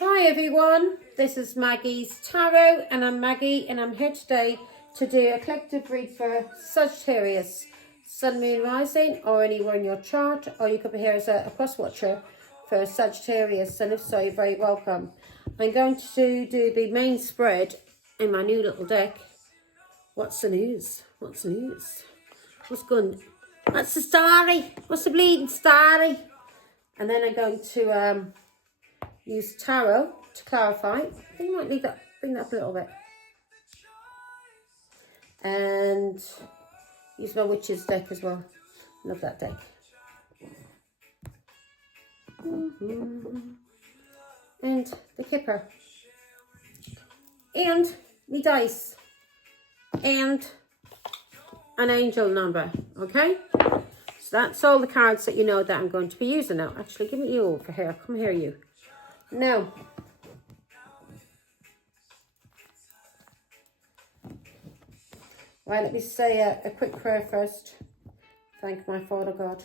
Hi everyone, this is Maggie's Tarot and I'm Maggie and I'm here today to do a collective read for Sagittarius, Sun, Moon, Rising or anywhere in your chart, or you could be here as a cross watcher for Sagittarius, and if so, you're very welcome. I'm going to do the main spread in my new little deck. What's the news? What's the news? What's good? What's the story? What's the bleeding story? And then I'm going to use tarot to clarify. I think I might need that, bring that up a little bit. And use my witch's deck as well. Love that deck. And the kipper. And me dice. And an angel number. Okay? So that's all the cards that you know that I'm going to be using now. Actually, give me you over here. Come here, you. Now, right, let me say a quick prayer first. Thank my Father God.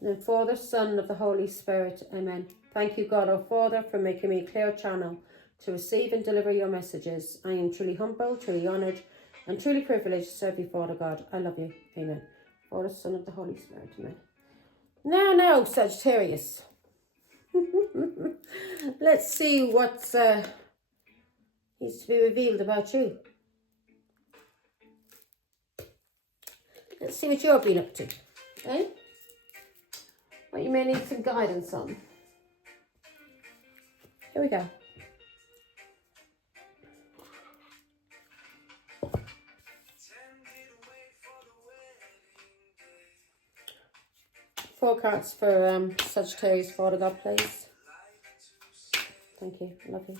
And then Father, Son, of the Holy Spirit. Amen. Thank you, God, our Father, for making me a clear channel to receive and deliver your messages. I am truly humble, truly honoured, and truly privileged to serve you, Father God. I love you. Amen. Father, Son, of the Holy Spirit. Amen. Now, Sagittarius. Let's see what needs to be revealed about you. Let's see what you've been up to. Eh? What you may need some guidance on. Here we go. Four cards for Sagittarius, Father God, please. Thank you. Love you.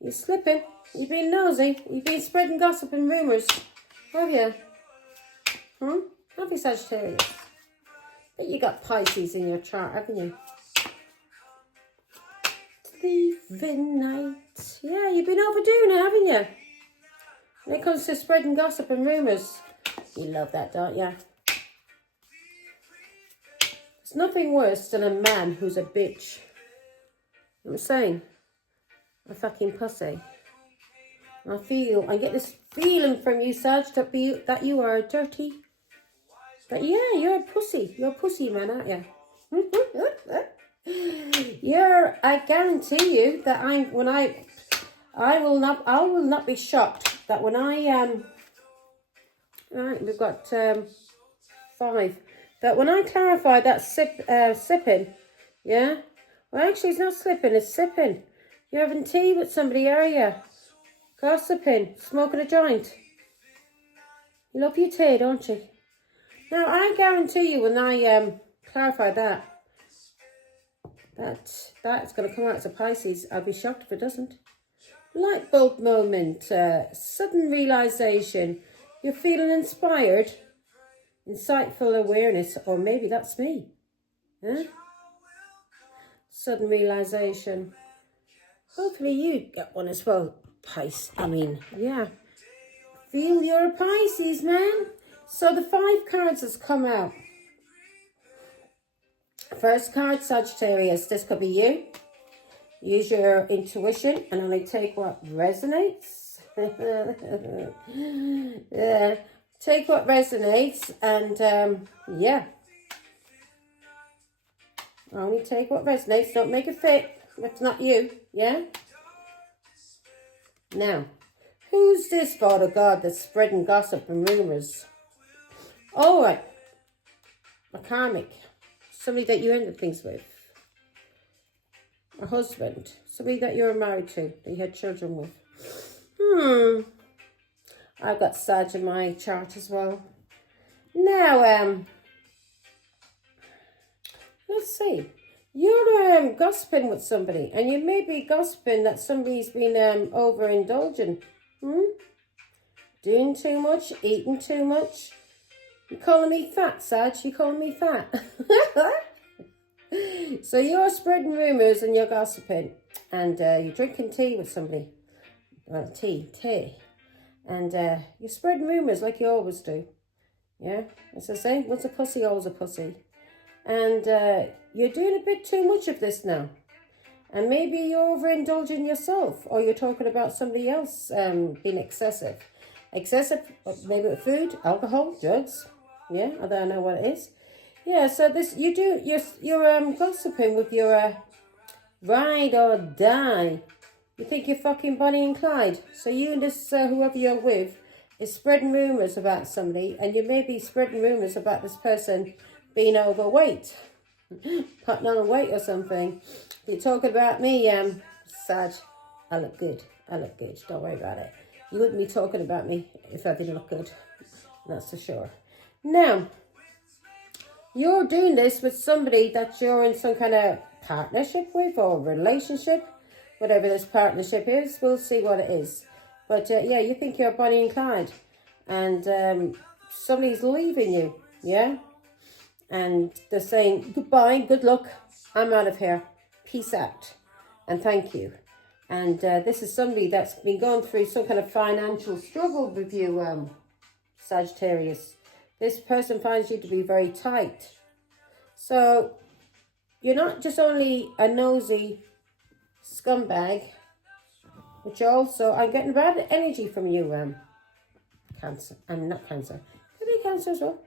You're slipping. You've been nosy. You've been spreading gossip and rumours. Have you? Have you, Sagittarius? But you got Pisces in your chart, haven't you? Sleeping night. Yeah, you've been overdoing it, haven't you? When it comes to spreading gossip and rumours. You love that, don't you? There's nothing worse than a man who's a bitch. You know what I'm saying? A fucking pussy. I get this feeling from you, Sag, that you are dirty. But yeah, you're a pussy. You're a pussy man, aren't you? I guarantee you that I will not be shocked that when right, we've got 5. That when I clarify that sipping, yeah? Well, actually, it's not slipping, it's sipping. You're having tea with somebody, are you? Gossiping, smoking a joint. You love your tea, don't you? Now, I guarantee you when I clarify that's going to come out as a Pisces. I'll be shocked if it doesn't. Light bulb moment, sudden realisation. You're feeling inspired, insightful awareness, or maybe that's me. Huh? Sudden realisation. Hopefully you get one as well, Pisces. Yeah. Feel you're a Pisces, man. So the 5 cards has come out. First card, Sagittarius. This could be you. Use your intuition and only take what resonates. Yeah. Take what resonates and yeah. Only take what resonates. Don't make it fit. It's not you. Yeah? Now, who's this Father God that's spreading gossip and rumours? All right. A karmic. Somebody that you ended things with. A husband. Somebody that you're married to, that you had children with. I've got Sag in my chart as well. Now, let's see. You're gossiping with somebody, and you may be gossiping that somebody's been overindulging. Doing too much, eating too much. You calling me fat, Sag? You calling me fat? So you're spreading rumours and you're gossiping, and you're drinking tea with somebody. Well, tea. And you're spreading rumours like you always do. Yeah, as I say, once a pussy, always a pussy. And you're doing a bit too much of this now. And maybe you're overindulging yourself, or you're talking about somebody else being excessive. Excessive, maybe with food, alcohol, drugs. Yeah, I don't know what it is. Yeah, so this, you're gossiping with your ride or die. You think you're fucking Bonnie and Clyde. So you and this, whoever you're with, is spreading rumours about somebody, and you may be spreading rumours about this person being overweight, putting on weight or something. You're talking about me, Sag. I look good. I look good. Don't worry about it. You wouldn't be talking about me if I didn't look good. That's for sure. Now, you're doing this with somebody that you're in some kind of partnership with or relationship. Whatever this partnership is, we'll see what it is. But yeah, you think you're Bonnie and Clyde. And somebody's leaving you, yeah? And they're saying, goodbye, good luck, I'm out of here. Peace out. And thank you. And this is somebody that's been going through some kind of financial struggle with you, Sagittarius. This person finds you to be very tight. So you're not just only a nosy scumbag, but you're also, I'm getting bad energy from you, Cancer. I'm not Cancer. Could be Cancer as well.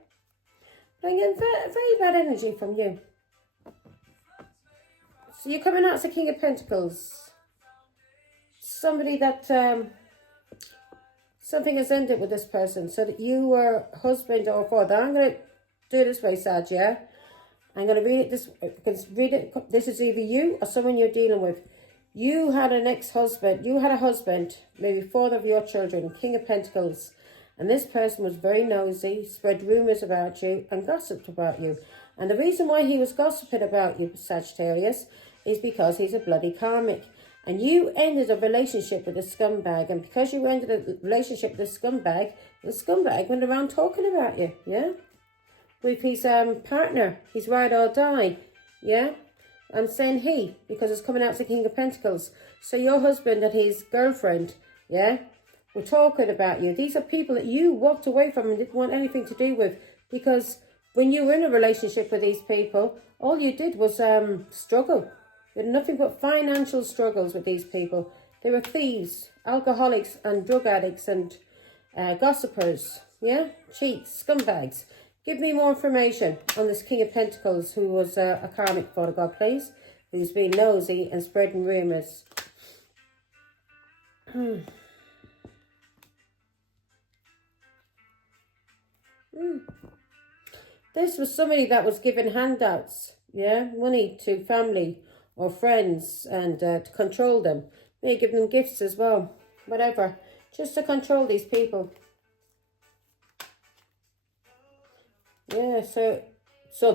But I'm getting very bad energy from you. So you're coming out as the King of Pentacles. Somebody that something has ended with this person, so that you were husband or father. I'm going to do it this way, Sag, yeah? I'm going to read it this way, because this is either you or someone you're dealing with. You had an ex-husband, you had a husband, maybe father of your children, King of Pentacles, and this person was very nosy, spread rumours about you and gossiped about you. And the reason why he was gossiping about you, Sagittarius, is because he's a bloody karmic. And you ended a relationship with a scumbag, and because you ended a relationship with the scumbag went around talking about you, yeah? With his partner, his ride or die, yeah? I'm saying he, because it's coming out as the King of Pentacles. So your husband and his girlfriend, yeah, were talking about you. These are people that you walked away from and didn't want anything to do with, because when you were in a relationship with these people, all you did was struggle. You had nothing but financial struggles with these people. They were thieves, alcoholics and drug addicts and gossipers, yeah, cheats, scumbags. Give me more information on this King of Pentacles who was a karmic for God, please. Who's been nosy and spreading rumours. This was somebody that was giving handouts, yeah, money to family or friends and to control them. Maybe give them gifts as well, whatever, just to control these people. Yeah, so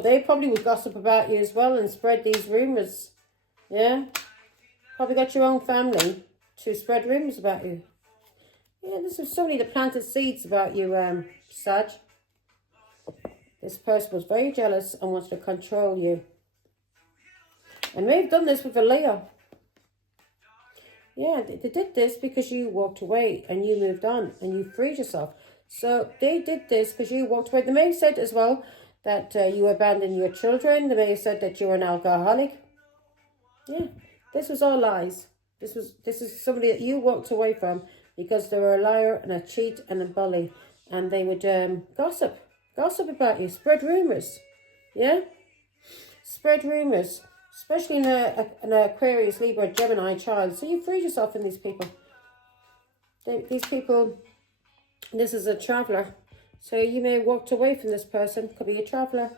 they probably would gossip about you as well and spread these rumours. Yeah, probably got your own family to spread rumours about you. Yeah, this was somebody that planted seeds about you, Sag. This person was very jealous and wants to control you. And they've done this with a Leo. Yeah, they did this because you walked away and you moved on and you freed yourself. So they did this because you walked away. They may have said as well that you abandoned your children. They may have said that you were an alcoholic. Yeah, this was all lies. This is somebody that you walked away from because they were a liar and a cheat and a bully. And they would gossip about you, spread rumours. Yeah, spread rumours. Especially in an Aquarius, Libra, Gemini child. So you freed yourself from these people. These people, this is a traveller. So you may have walked away from this person. Could be a traveller.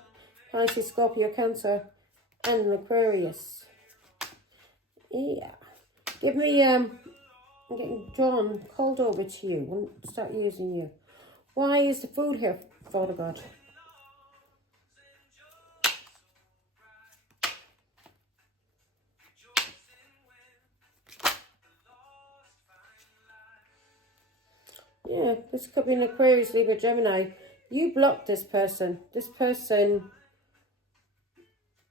Pisces, Scorpio, Cancer, and an Aquarius. Yeah. Give me, I'm getting drawn cold over to you. I won't start using you. Why is the food here, Father God? Yeah, this could be an Aquarius, Libra, Gemini. You blocked this person. This person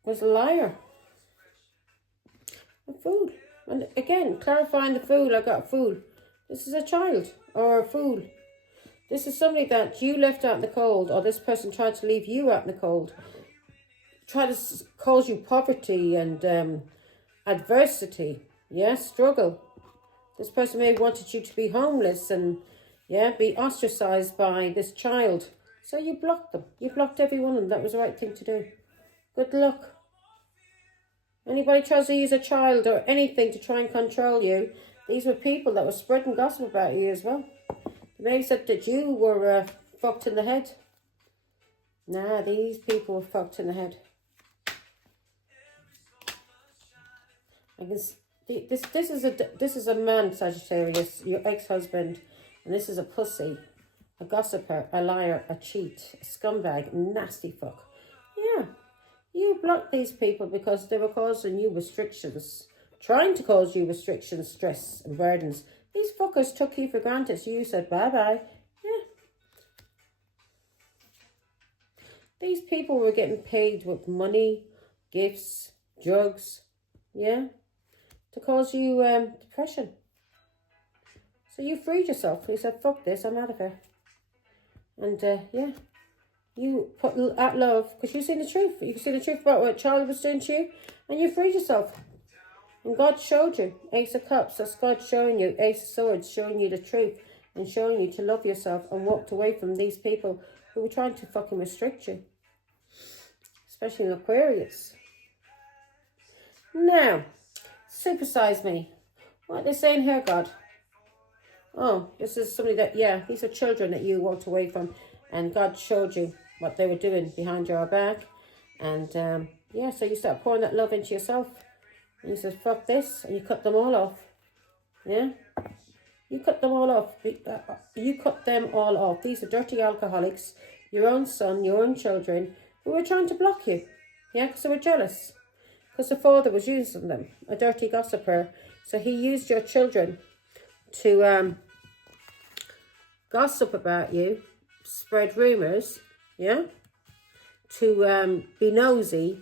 was a liar. And food. And again, clarifying the food. I got food. This is a child or a fool. This is somebody that you left out in the cold, or this person tried to leave you out in the cold. Try to cause you poverty and adversity. Yeah, struggle. This person may have wanted you to be homeless and, yeah, be ostracized by this child. So you blocked them. You blocked every one of them. That was the right thing to do. Good luck. Anybody tries to use a child or anything to try and control you, these were people that were spreading gossip about you as well. They may have said that you were fucked in the head. Nah, these people were fucked in the head. I can this is a man, Sagittarius, your ex-husband, and this is a pussy, a gossiper, a liar, a cheat, a scumbag, nasty fuck. Yeah, you blocked these people because they were causing you restrictions, trying to cause you restrictions, stress, and burdens. These fuckers took you for granted, so you said bye-bye. Yeah. These people were getting paid with money, gifts, drugs, yeah, to cause you depression. So you freed yourself. You said, fuck this, I'm out of here. And yeah, you put out love, because you've seen the truth. You've seen the truth about what Charlie was doing to you, and you freed yourself. And God showed you. Ace of Cups, that's God showing you. Ace of Swords, showing you the truth and showing you to love yourself, and walked away from these people who were trying to fucking restrict you. Especially in Aquarius. Now, supersize me. What are they saying here, God? Oh, this is somebody that, yeah, these are children that you walked away from, and God showed you what they were doing behind your back. And yeah, so you start pouring that love into yourself. And you said, fuck this, and you cut them all off. Yeah? You cut them all off. You cut them all off. These are dirty alcoholics, your own son, your own children, who were trying to block you. Yeah, because they were jealous. Because the father was using them, a dirty gossiper. So he used your children to gossip about you, spread rumours, yeah? To be nosy,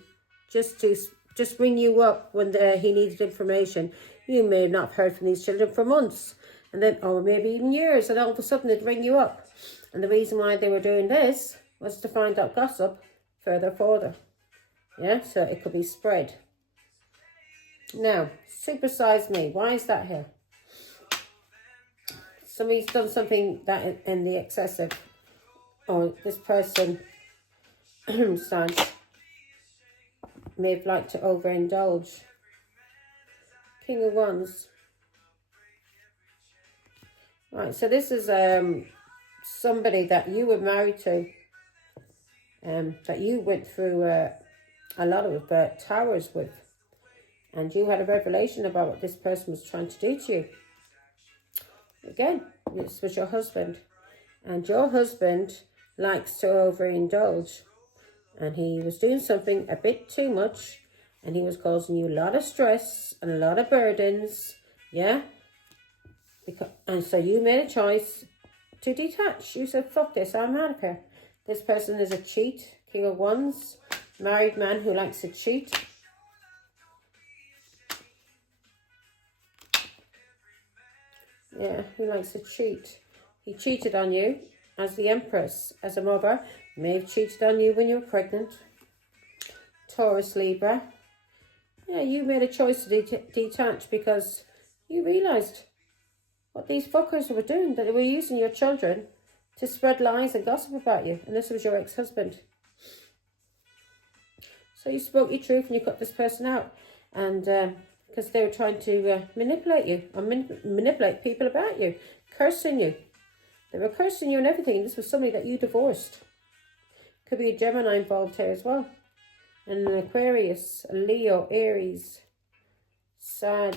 just ring you up when he needed information. You may not have heard from these children for months, and then, or maybe even years, and all of a sudden they'd ring you up. And the reason why they were doing this was to find out gossip further. Yeah, so it could be spread. Now, supersize me. Why is that here? Somebody's done something that in the excessive, or this person stance may have liked to overindulge. King of Wands. Right, so this is somebody that you were married to, that you went through a lot of towers with, and you had a revelation about what this person was trying to do to you. Again, this was your husband, and your husband likes to overindulge, and he was doing something a bit too much, and he was causing you a lot of stress and a lot of burdens, yeah? And so you made a choice to detach. You said, fuck this, I'm out of here. This person is a cheat, King of Wands, married man who likes to cheat. Yeah, who likes to cheat. He cheated on you as the Empress, as a mother. May have cheated on you when you were pregnant. Taurus, Libra. Yeah, you made a choice to detach because you realised what these fuckers were doing, that they were using your children to spread lies and gossip about you. And this was your ex-husband. So you spoke your truth and you cut this person out. And because they were trying to manipulate you, or manipulate people about you, cursing you. They were cursing you and everything. This was somebody that you divorced. Could be a Gemini involved here as well. And an Aquarius, a Leo, Aries, Sag,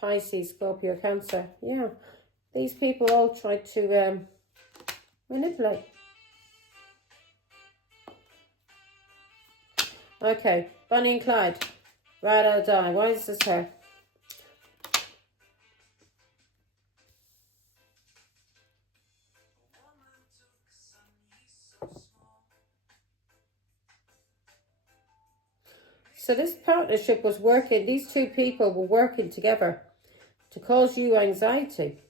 Pisces, Scorpio, Cancer. Yeah, these people all tried to manipulate. Okay, Bonnie and Clyde. Ride or die. Why is this here? So this partnership was working. These two people were working together to cause you anxiety.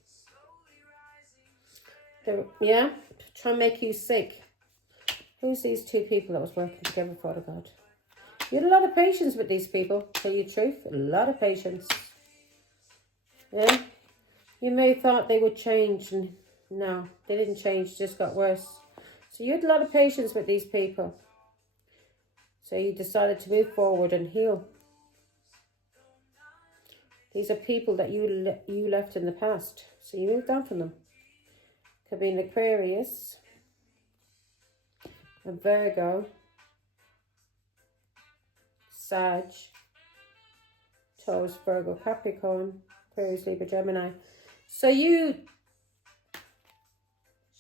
Yeah? Try and make you sick. Who's these two people that was working together, Father God? You had a lot of patience with these people, tell you the truth. A lot of patience. Yeah? You may have thought they would change, and no, they didn't change, just got worse. So you had a lot of patience with these people. So you decided to move forward and heal. These are people that you left in the past. So you moved on from them. Could be an Aquarius, a Virgo, Sag, Taurus, Virgo, Capricorn, Aquarius, Libra, Gemini. So you,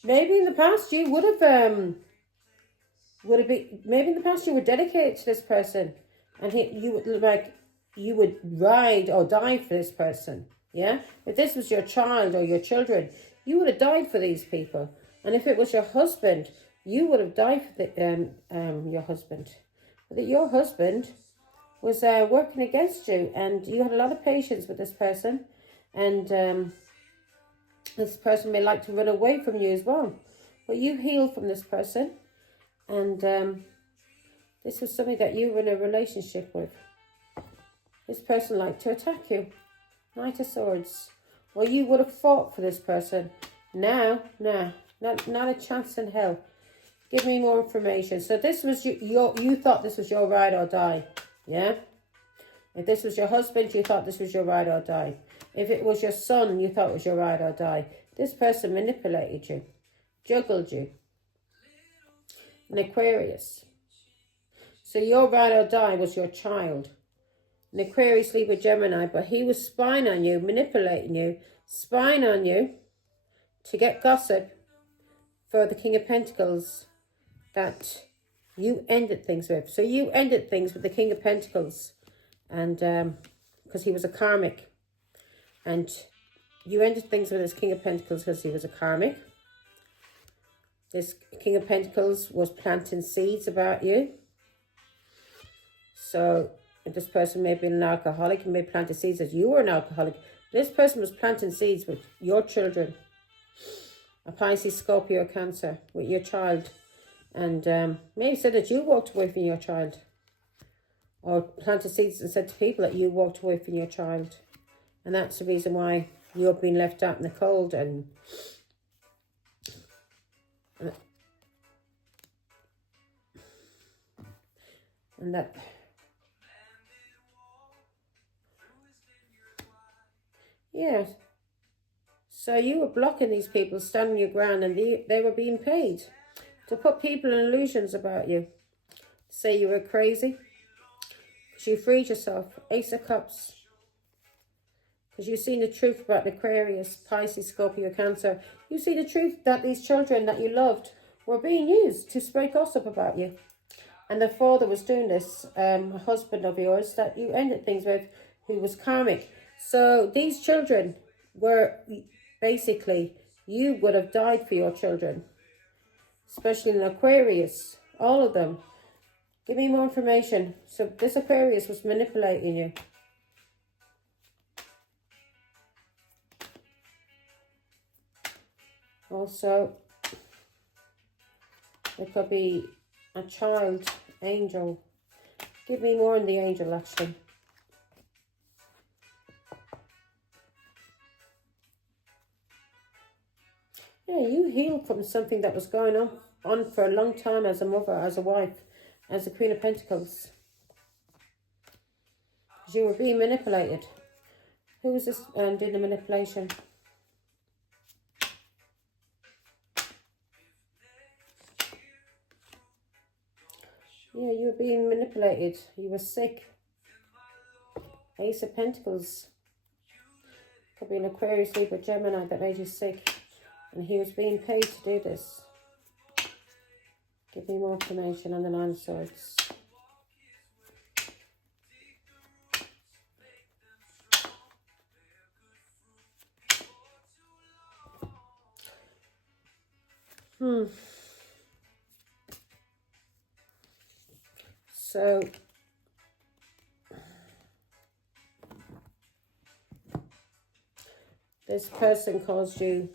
maybe in the past you would have been, maybe in the past you were dedicated to this person, and you would ride or die for this person. Yeah, if this was your child or your children, you would have died for these people. And if it was your husband, you would have died for your husband. But that your husband was working against you, and you had a lot of patience with this person, and this person may like to run away from you as well. But you healed from this person, and this was something that you were in a relationship with. This person liked to attack you. Knight of Swords. Well, you would have fought for this person. Now, nah, not a chance in hell. Give me more information. So this was you thought this was your ride or die. Yeah? If this was your husband, you thought this was your ride or die. If it was your son, you thought it was your ride or die. This person manipulated you. Juggled you. An Aquarius. So your ride or die was your child. An Aquarius, Libra, Gemini, but he was spying on you, manipulating you, spying on you to get gossip for the King of Pentacles that you ended things with. So you ended things with the King of Pentacles, and because he was a karmic, and you ended things with this King of Pentacles because he was a karmic. This King of Pentacles was planting seeds about you. So this person may have been an alcoholic and may have planted seeds as you were an alcoholic. This person was planting seeds with your children. A Pisces, Scorpio, Cancer with your child. And maybe said that you walked away from your child. Or planted seeds and said to people that you walked away from your child. And that's the reason why you're being left out in the cold, and that. Yeah. So you were blocking these people, standing your ground, and they were being paid to put people in illusions about you. Say you were crazy. Because you freed yourself. Ace of Cups. Because you've seen the truth about the Aquarius, Pisces, Scorpio, Cancer. You see the truth that these children that you loved were being used to spread gossip about you. And the father was doing this, a husband of yours that you ended things with, who was karmic. So these children were basically, you would have died for your children. Especially in Aquarius, all of them. Give me more information. So this Aquarius was manipulating you. Also, there could be a child, angel. Give me more on the angel action. Yeah, you healed from something that was going on for a long time as a mother, as a wife, as a Queen of Pentacles. Because you were being manipulated. Who was this doing the manipulation? Yeah, you were being manipulated. You were sick. Ace of Pentacles. Could be an Aquarius, Libra, Gemini that made you sick. And he was being paid to do this. Give me more information on the Nine of Swords. So, this person caused you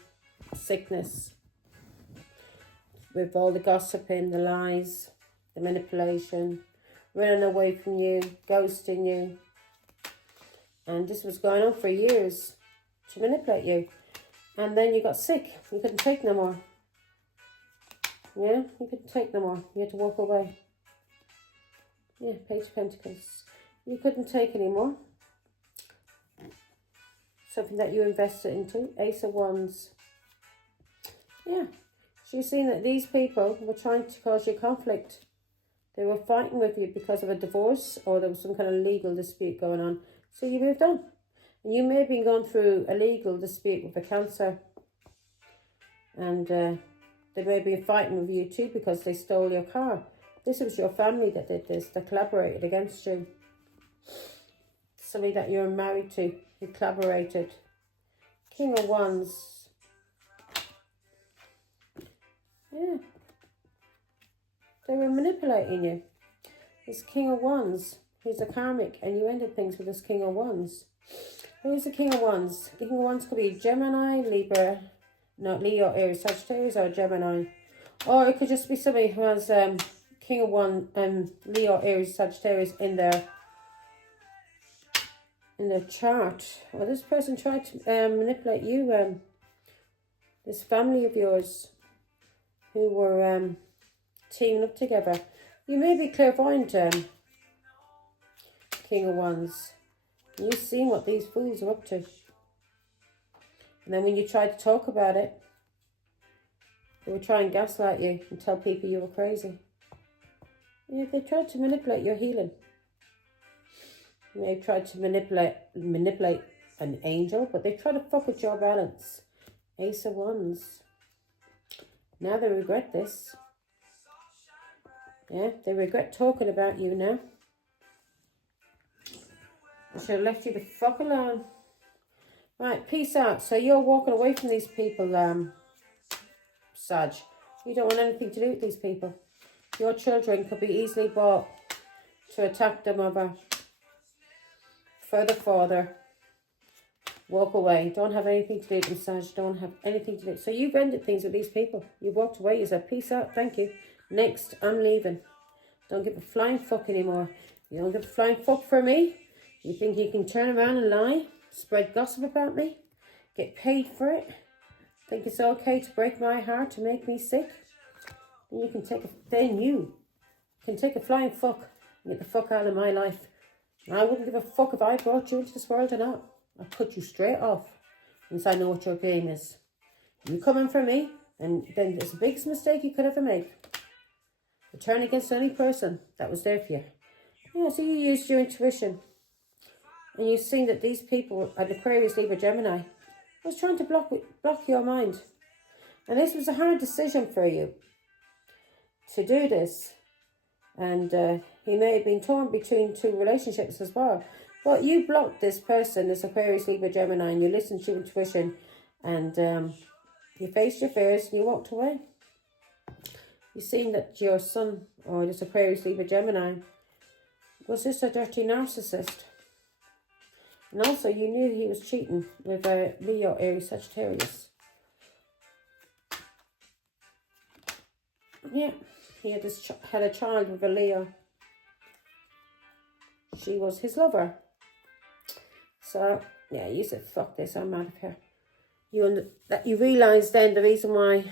sickness. with all the gossiping, the lies, the manipulation, running away from you, ghosting you. And this was going on for years to manipulate you. And then you got sick. You couldn't take no more. Yeah, you couldn't take no more. You had to walk away. Yeah, Page of Pentacles. You couldn't take anymore. Something that you invested into. Ace of Wands. Yeah. She's seen that these people were trying to cause you conflict. They were fighting with you because of a divorce, or there was some kind of legal dispute going on. So you moved on. And you may have been going through a legal dispute with a Cancer. And they may be fighting with you too because they stole your car. This was your family that did this, that collaborated against you. Somebody that you're married to, who collaborated. King of Wands. Yeah. They were manipulating you. This King of Wands, he's a karmic, and you ended things with this King of Wands. Who's the King of Wands? The King of Wands could be Gemini, Libra, not Leo, Aries, Sagittarius, or Gemini. Or it could just be somebody who has King of Wands, Leo, Aries, Sagittarius in their chart. Or this person tried to manipulate you, this family of yours who were teaming up together. You may be clairvoyant, King of Wands. You've seen what these fools are up to. And then when you tried to talk about it, they would try and gaslight you and tell people you were crazy. Yeah, they tried to manipulate your healing. They tried to manipulate an angel, but they tried to fuck with your balance. Ace of Wands. Now they regret this. Yeah, they regret talking about you now. I should have left you the fuck alone. Right, peace out. So you're walking away from these people, Sag. You don't want anything to do with these people. Your children could be easily bought to attack the mother. Further father. Walk away. Don't have anything to do with them, Sag. Don't have anything to do. So you've ended things with these people. You've walked away. You said, peace out. Thank you. Next, I'm leaving. Don't give a flying fuck anymore. You don't give a flying fuck for me. You think you can turn around and lie? Spread gossip about me? Get paid for it? Think it's okay to break my heart to make me sick? Then you can take a flying fuck and get the fuck out of my life. I wouldn't give a fuck if I brought you into this world or not. I'd cut you straight off once I know what your game is. You coming for me, and then it's the biggest mistake you could ever make. To turn against any person that was there for you. Yeah, so you used your intuition. And you've seen that these people at Aquarius, Libra, Gemini was trying to block your mind. And this was a hard decision for you to do this. And he may have been torn between two relationships as well. But you blocked this person, this Aquarius, Libra, Gemini, and you listened to your intuition. And you faced your fears and you walked away. You've seen that your son, or this Aquarius, Libra, Gemini, was just a dirty narcissist. And also, you knew he was cheating with Leo, Aries, Sagittarius. Yeah, he had a child with a Leo. She was his lover. So, yeah, you said, fuck this, I'm out of here. You realised then the reason why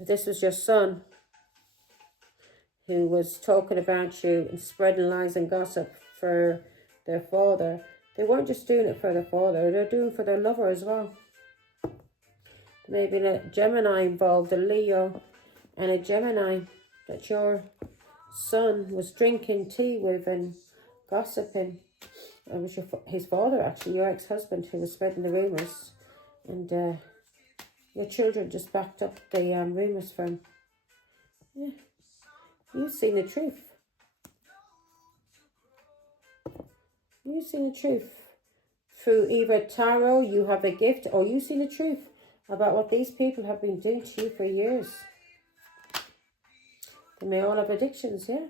this was your son who was talking about you and spreading lies and gossip for their father. They weren't just doing it for their father, they're doing it for their lover as well. Maybe a Gemini involved, a Leo and a Gemini that your son was drinking tea with and gossiping. It was his father, actually, your ex-husband, who was spreading the rumours. And your children just backed up the rumours for him. Yeah, you've seen the truth. You've seen the truth. Through either tarot, you have a gift, or you've seen the truth about what these people have been doing to you for years. They may all have addictions, yeah?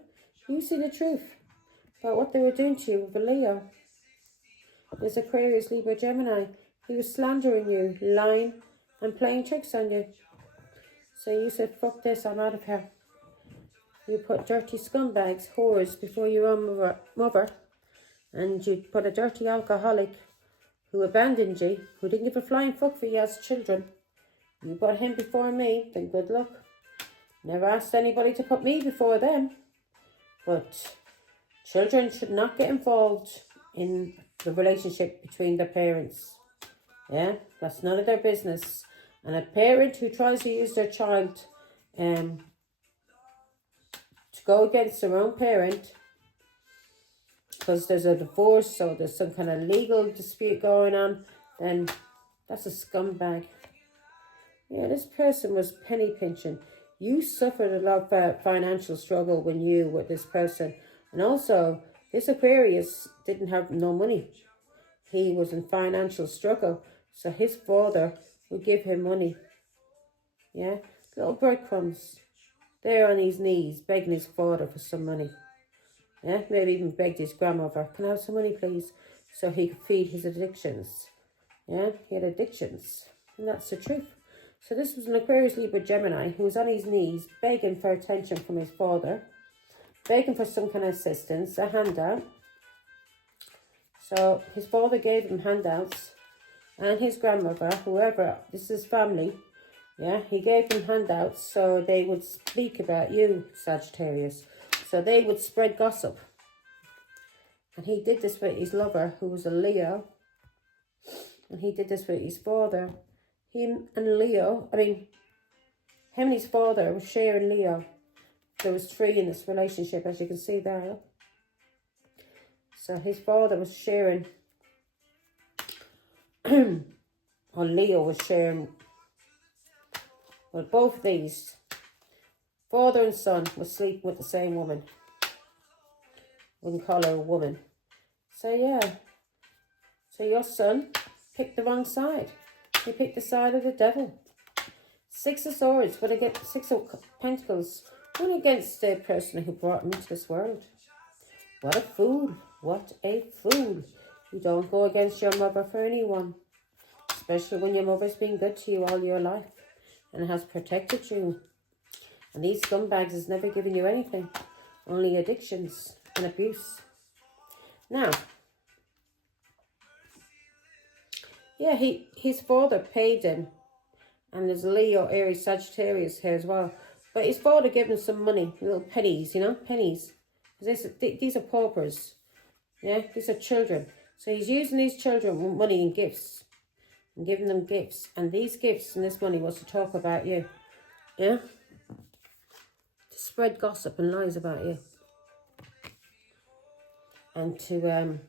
You see the truth about what they were doing to you with a Leo. There's Aquarius, Libra, Gemini. He was slandering you, lying and playing tricks on you. So you said, fuck this, I'm out of here. You put dirty scumbags, whores, before your own mother. And you put a dirty alcoholic who abandoned you, who didn't give a flying fuck for you as children. You put him before me, then good luck. Never asked anybody to put me before them. But children should not get involved in the relationship between their parents. Yeah, that's none of their business. And a parent who tries to use their child to go against their own parent because there's a divorce or there's some kind of legal dispute going on, then that's a scumbag. Yeah, this person was penny pinching. You suffered a lot of financial struggle when you were this person. And also, this Aquarius didn't have no money. He was in financial struggle. So his father would give him money. Yeah, little breadcrumbs. There on his knees, begging his father for some money. Yeah, maybe even begged his grandmother, can I have some money please? So he could feed his addictions. Yeah, he had addictions. And that's the truth. So this was an Aquarius, Libra, Gemini who was on his knees begging for attention from his father. Begging for some kind of assistance, a handout. So his father gave him handouts. And his grandmother, whoever, this is family. Yeah, he gave them handouts so they would speak about you, Sagittarius. So they would spread gossip. And he did this with his lover, who was a Leo. And he did this with his father. Him and his father were sharing Leo. There was 3 in this relationship, as you can see there. So his father was sharing, or Leo was sharing, well, both of these, father and son, were sleeping with the same woman. Wouldn't call her a woman. So yeah, so your son picked the wrong side. He picked the side of the devil. 6 of Swords, but again, 6 of Pentacles, went against the person who brought him into this world. What a fool. What a fool. You don't go against your mother for anyone. Especially when your mother's been good to you all your life and has protected you. And these scumbags has never given you anything. Only addictions and abuse. Now, yeah, his father paid him. And there's Leo, Aries, Sagittarius here as well. But his father gave him some money, little pennies, you know, pennies. These are paupers. Yeah, these are children. So he's using these children with money and gifts. And giving them gifts. And these gifts and this money was to talk about you. Yeah? To spread gossip and lies about you. And to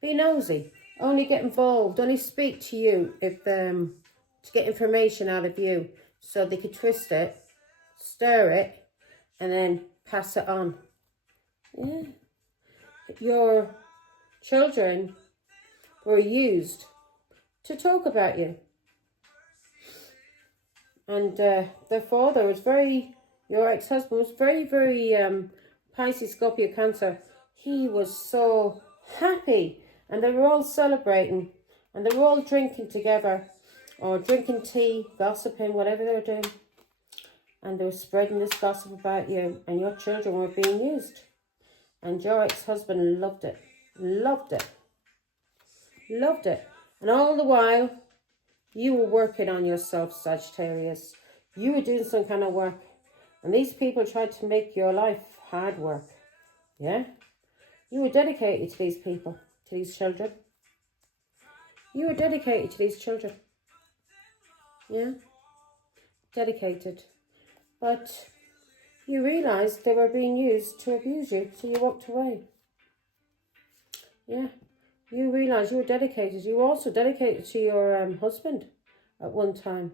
be nosy. Only get involved. Only speak to you if to get information out of you. So they could twist it, stir it, and then pass it on. Yeah. Your children were used to talk about you. And their father was your ex-husband was very, Pisces, Scorpio, Cancer. He was so happy. And they were all celebrating. And they were all drinking together. Or drinking tea, gossiping, whatever they were doing. And they were spreading this gossip about you. And your children were being used. And your ex-husband loved it. Loved it. Loved it. And all the while, you were working on yourself, Sagittarius. You were doing some kind of work. And these people tried to make your life hard work. Yeah? You were dedicated to these people, to these children. You were dedicated to these children. Yeah? Dedicated. But you realised they were being used to abuse you, so you walked away. Yeah. You realised you were dedicated. You were also dedicated to your husband at one time.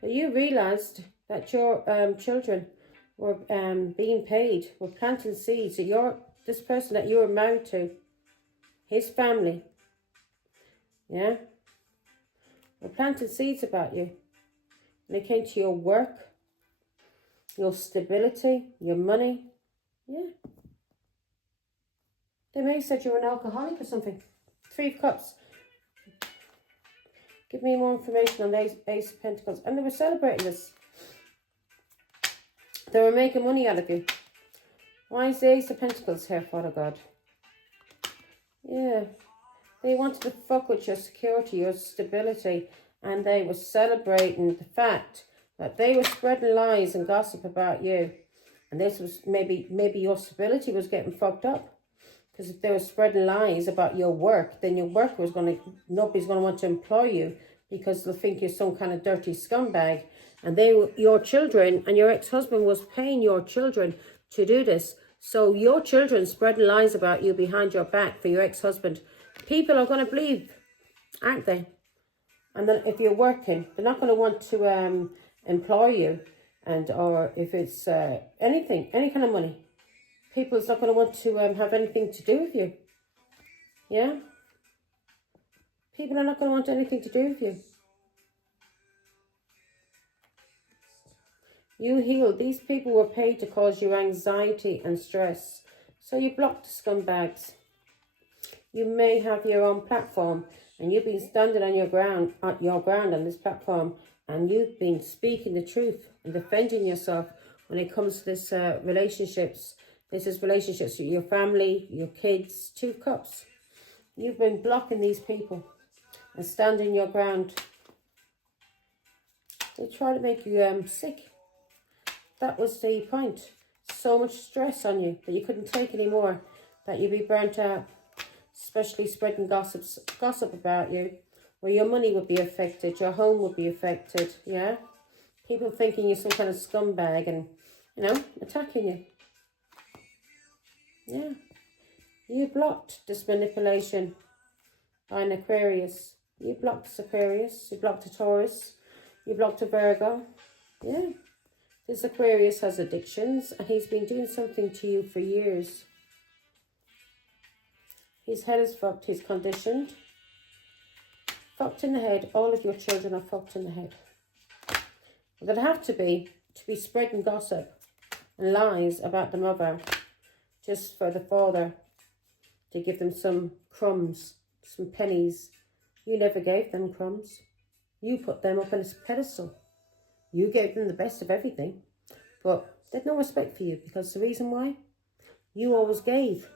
But you realised that your children were being paid, were planting seeds. So this person that you were married to, his family, yeah, were planting seeds about you. And they came to your work, your stability, your money. Yeah. They may have said you were an alcoholic or something. 3 of Cups. Give me more information on these Ace of Pentacles. And they were celebrating this. They were making money out of you. Why is the Ace of Pentacles here, Father God? Yeah. They wanted to fuck with your security, your stability, and they were celebrating the fact that they were spreading lies and gossip about you. And this was maybe your stability was getting fucked up. Because if they were spreading lies about your work, then your work was nobody's going to want to employ you because they'll think you're some kind of dirty scumbag. And your children and your ex-husband was paying your children to do this. So your children spreading lies about you behind your back for your ex-husband. People are going to believe, aren't they? And then if you're working, they're not going to want to employ you. Or if it's anything, any kind of money. People's not going to want to have anything to do with you. Yeah? People are not going to want anything to do with you. You healed. These people were paid to cause you anxiety and stress. So you blocked the scumbags. You may have your own platform and you've been standing on your ground on this platform, and you've been speaking the truth and defending yourself when it comes to this relationships. This is relationships with your family, your kids, 2 cups. You've been blocking these people and standing your ground. They try to make you sick. That was the point. So much stress on you that you couldn't take anymore, that you'd be burnt out, especially spreading gossip about you, where your money would be affected, your home would be affected, yeah? People thinking you're some kind of scumbag and, attacking you. Yeah. You blocked this manipulation by an Aquarius. You blocked this Aquarius. You blocked a Taurus. You blocked a Virgo. Yeah. This Aquarius has addictions and he's been doing something to you for years. His head is fucked. He's conditioned. Fucked in the head. All of your children are fucked in the head. They'd have to be spreading gossip and lies about the mother just for the father to give them some crumbs, some pennies. You never gave them crumbs. You put them up on a pedestal. You gave them the best of everything, but they had no respect for you because the reason why? You always gave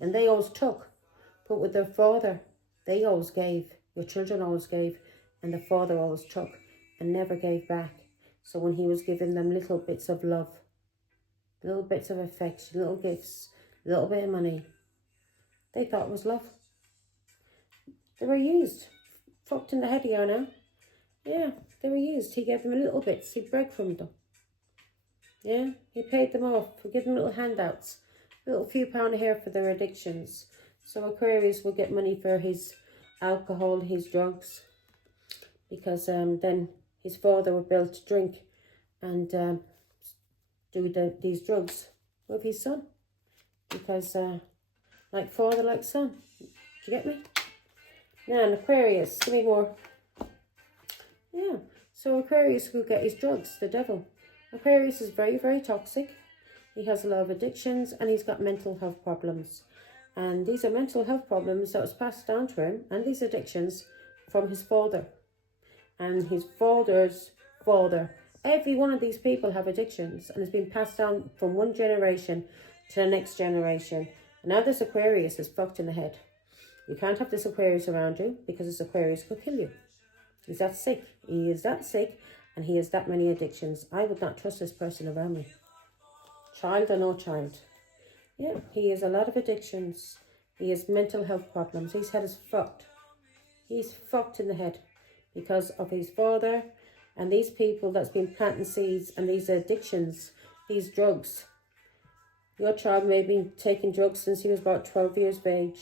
and they always took. But with their father, they always gave. Your children always gave and the father always took and never gave back. So when he was giving them little bits of love, little bits of affection, little gifts, a little bit of money, they thought it was love. They were used. Fucked in the head here now. Yeah, they were used. He gave them a little bits. He breadcrumbed them. Yeah, he paid them off for giving them little handouts. A little few pound a hair for their addictions. So Aquarius will get money for his alcohol, his drugs. Because then his father would be able to drink and do these drugs with his son. Because like father, like son. Do you get me? Now, an Aquarius, give me more. Yeah, so Aquarius will get his drugs, the devil. Aquarius is very, very toxic. He has a lot of addictions and he's got mental health problems. And these are mental health problems that was passed down to him, and these addictions from his father. And his father's father. Every one of these people have addictions and it's been passed down from one generation to the next generation. And now this Aquarius is fucked in the head. You can't have this Aquarius around you because this Aquarius could kill you. He's that sick. He is that sick and he has that many addictions. I would not trust this person around me. Child or no child. Yeah, he has a lot of addictions. He has mental health problems. His head is fucked. He's fucked in the head because of his father and these people that's been planting seeds and these addictions, these drugs. Your child may have been taking drugs since he was about 12 years of age.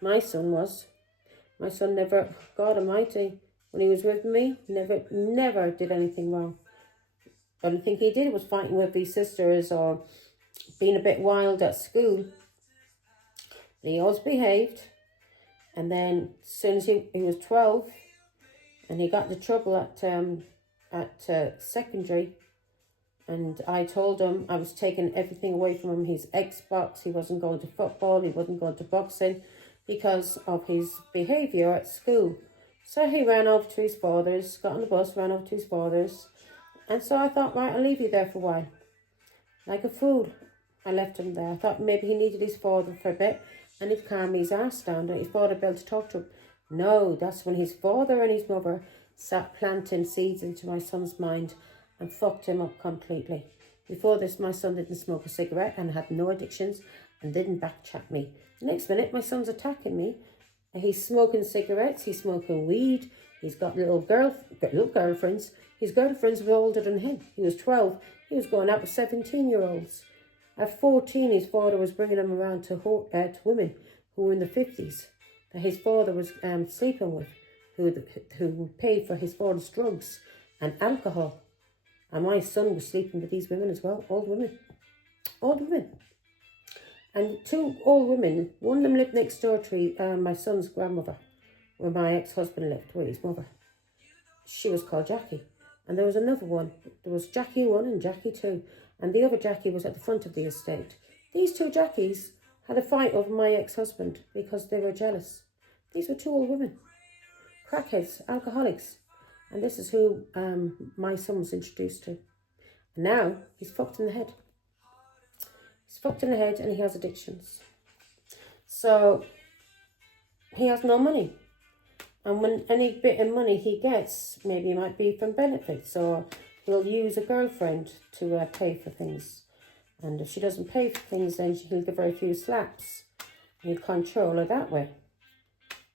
My son was. My son never, God Almighty, when he was with me, never did anything wrong. The only thing he did was fighting with his sisters or being a bit wild at school. But he always behaved. And then as soon as he was 12 and he got into trouble at secondary, and I told him I was taking everything away from him, his Xbox, he wasn't going to football, he wasn't going to boxing because of his behaviour at school. So he ran over to his father's, got on the bus, ran over to his father's. And so I thought, right, I'll leave you there for a while. Like a fool, I left him there. I thought maybe he needed his father for a bit and he'd calm his ass down and his father be able to talk to him. No, that's when his father and his mother sat planting seeds into my son's mind and fucked him up completely. Before this, my son didn't smoke a cigarette and had no addictions and didn't backchat me. The next minute, my son's attacking me. He's smoking cigarettes, he's smoking weed, he's got little girlfriends. His girlfriends were older than him. He was 12, he was going out with 17-year-olds. At 14, his father was bringing him around to women who were in the 50s that his father was sleeping with, who would pay for his father's drugs and alcohol. And my son was sleeping with these women as well, old women. And two old women, one of them lived next door to my son's grandmother, where my ex-husband lived, with his mother. She was called Jackie. And there was another one. There was Jackie 1 and Jackie 2. And the other Jackie was at the front of the estate. These two Jackies had a fight over my ex-husband because they were jealous. These were two old women. Crackheads, alcoholics. And this is who my son was introduced to. And now he's fucked in the head. He's fucked in the head and he has addictions. So he has no money. And when any bit of money he gets, maybe it might be from benefits, or he'll use a girlfriend to pay for things. And if she doesn't pay for things, then he'll give her a few slaps. And he'll control her that way.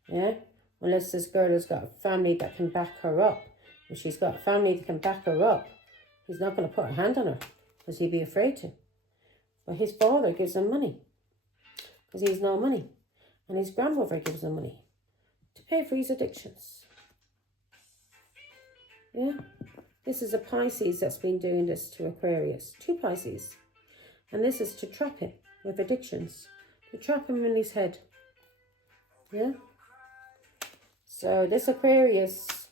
Yeah? Unless this girl has got a family that can back her up. If she's got a family that can back her up, he's not going to put a hand on her because he'd be afraid to. But his father gives him money because he's no money. And his grandmother gives him money to pay for his addictions. Yeah? This is a Pisces that's been doing this to Aquarius. 2 Pisces. And this is to trap him with addictions. To trap him in his head. Yeah? So this Aquarius,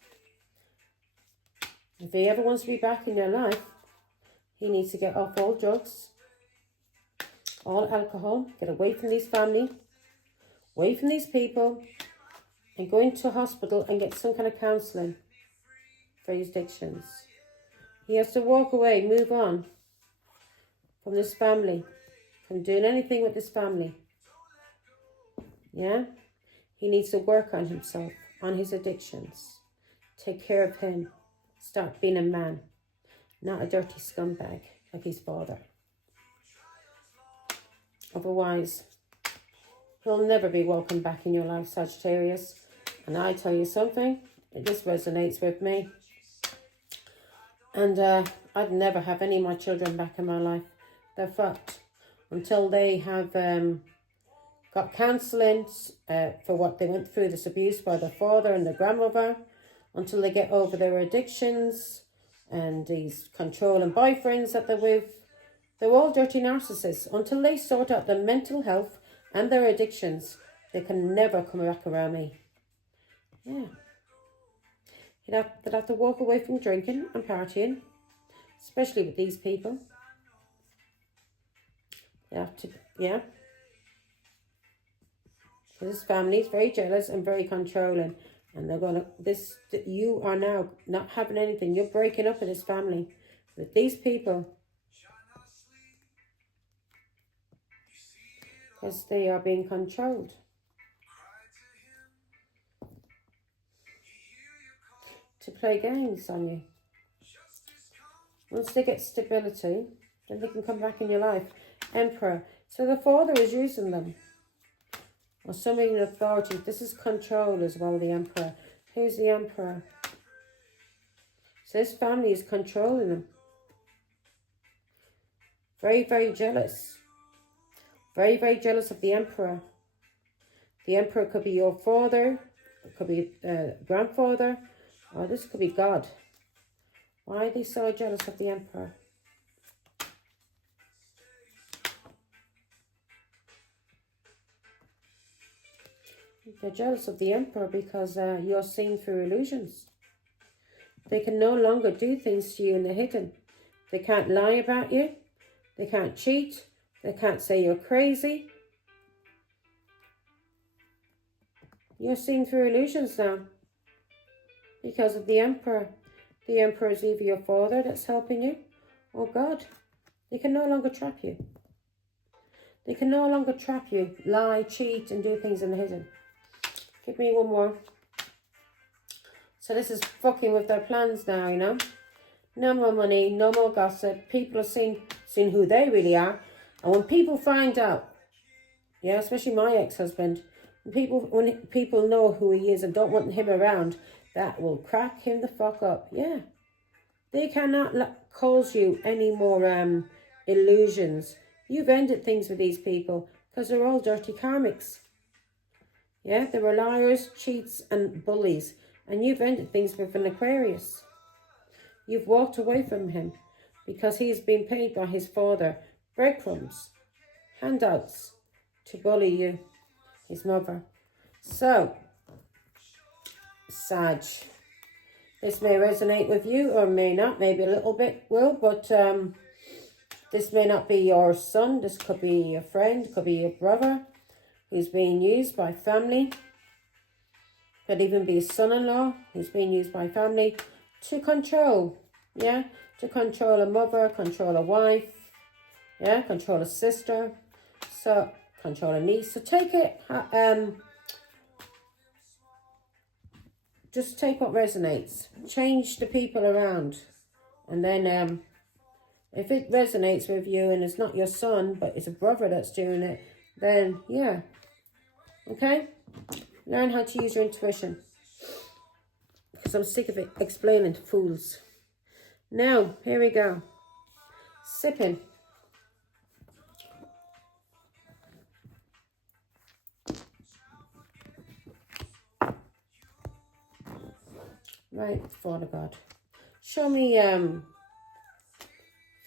if he ever wants to be back in your life, he needs to get off all drugs, all alcohol, get away from this family, away from these people, and go into a hospital and get some kind of counselling for his addictions. He has to walk away, move on from this family, from doing anything with this family. Yeah? He needs to work on himself, on his addictions. Take care of him. Start being a man, not a dirty scumbag like his father. Otherwise, he'll never be welcome back in your life, Sagittarius. And I tell you something, this resonates with me. And I'd never have any of my children back in my life. They're fucked. Until they have got counselling for what they went through, this abuse by their father and their grandmother. Until they get over their addictions and these controlling boyfriends that they're with. They're all dirty narcissists. Until they sort out their mental health and their addictions, they can never come back around me. Yeah. They'd have to walk away from drinking and partying, especially with these people. They have to, yeah. This family is very jealous and very controlling. And they're going to, you are now not having anything. You're breaking up with this family. With these people. Because they are being controlled. To play games on you. Once they get stability, then they can come back in your life. Emperor. So the father is using them. Or somebody in authority. This is control as well, the Emperor. Who's the Emperor? So this family is controlling them. Very, very jealous. Very, very jealous of the Emperor. The Emperor could be your father. It could be grandfather. Or this could be God. Why are they so jealous of the Emperor? They're jealous of the Emperor because you're seen through illusions. They can no longer do things to you in the hidden. They can't lie about you. They can't cheat. They can't say you're crazy. You're seen through illusions now because of the Emperor. The Emperor is either your father that's helping you or God. They can no longer trap you. They can no longer trap you, lie, cheat, and do things in the hidden. Give me one more. So this is fucking with their plans now, you know. No more money, no more gossip. People are seeing who they really are. And when people find out, yeah, especially my ex-husband, when people know who he is and don't want him around, that will crack him the fuck up. Yeah. They cannot cause you any more illusions. You've ended things with these people because they're all dirty karmics. Yeah, they were liars, cheats and bullies. And you've ended things with an Aquarius. You've walked away from him because he's been paid by his father breadcrumbs, handouts to bully you, his mother. So, Sag, this may resonate with you or may not, maybe a little bit will, but this may not be your son. This could be your friend, could be your brother who's being used by family. Could even be a son-in-law who's being used by family to control, yeah? To control a mother, control a wife, yeah? Control a sister, so control a niece. So take it, just take what resonates. Change the people around. And then if it resonates with you and it's not your son, but it's a brother that's doing it, then yeah, okay? Learn how to use your intuition. Because I'm sick of it explaining to fools. Now, here we go. Sipping. Right, Father God. Show me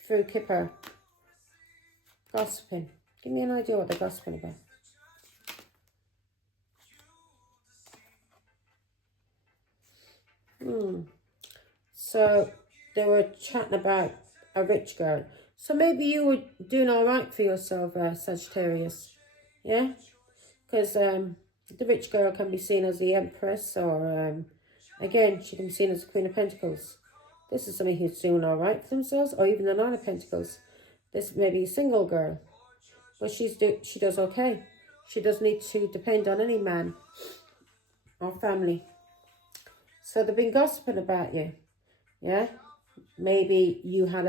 through Kipper gossiping. Give me an idea what they're gossiping about. So they were chatting about a rich girl. So maybe you were doing all right for yourself, Sagittarius. Yeah? Because the rich girl can be seen as the Empress or, again, she can be seen as the Queen of Pentacles. This is somebody who's doing all right for themselves, or even the Nine of Pentacles. This may be a single girl, but she does okay. She doesn't need to depend on any man or family. So they've been gossiping about you, yeah? Maybe you had,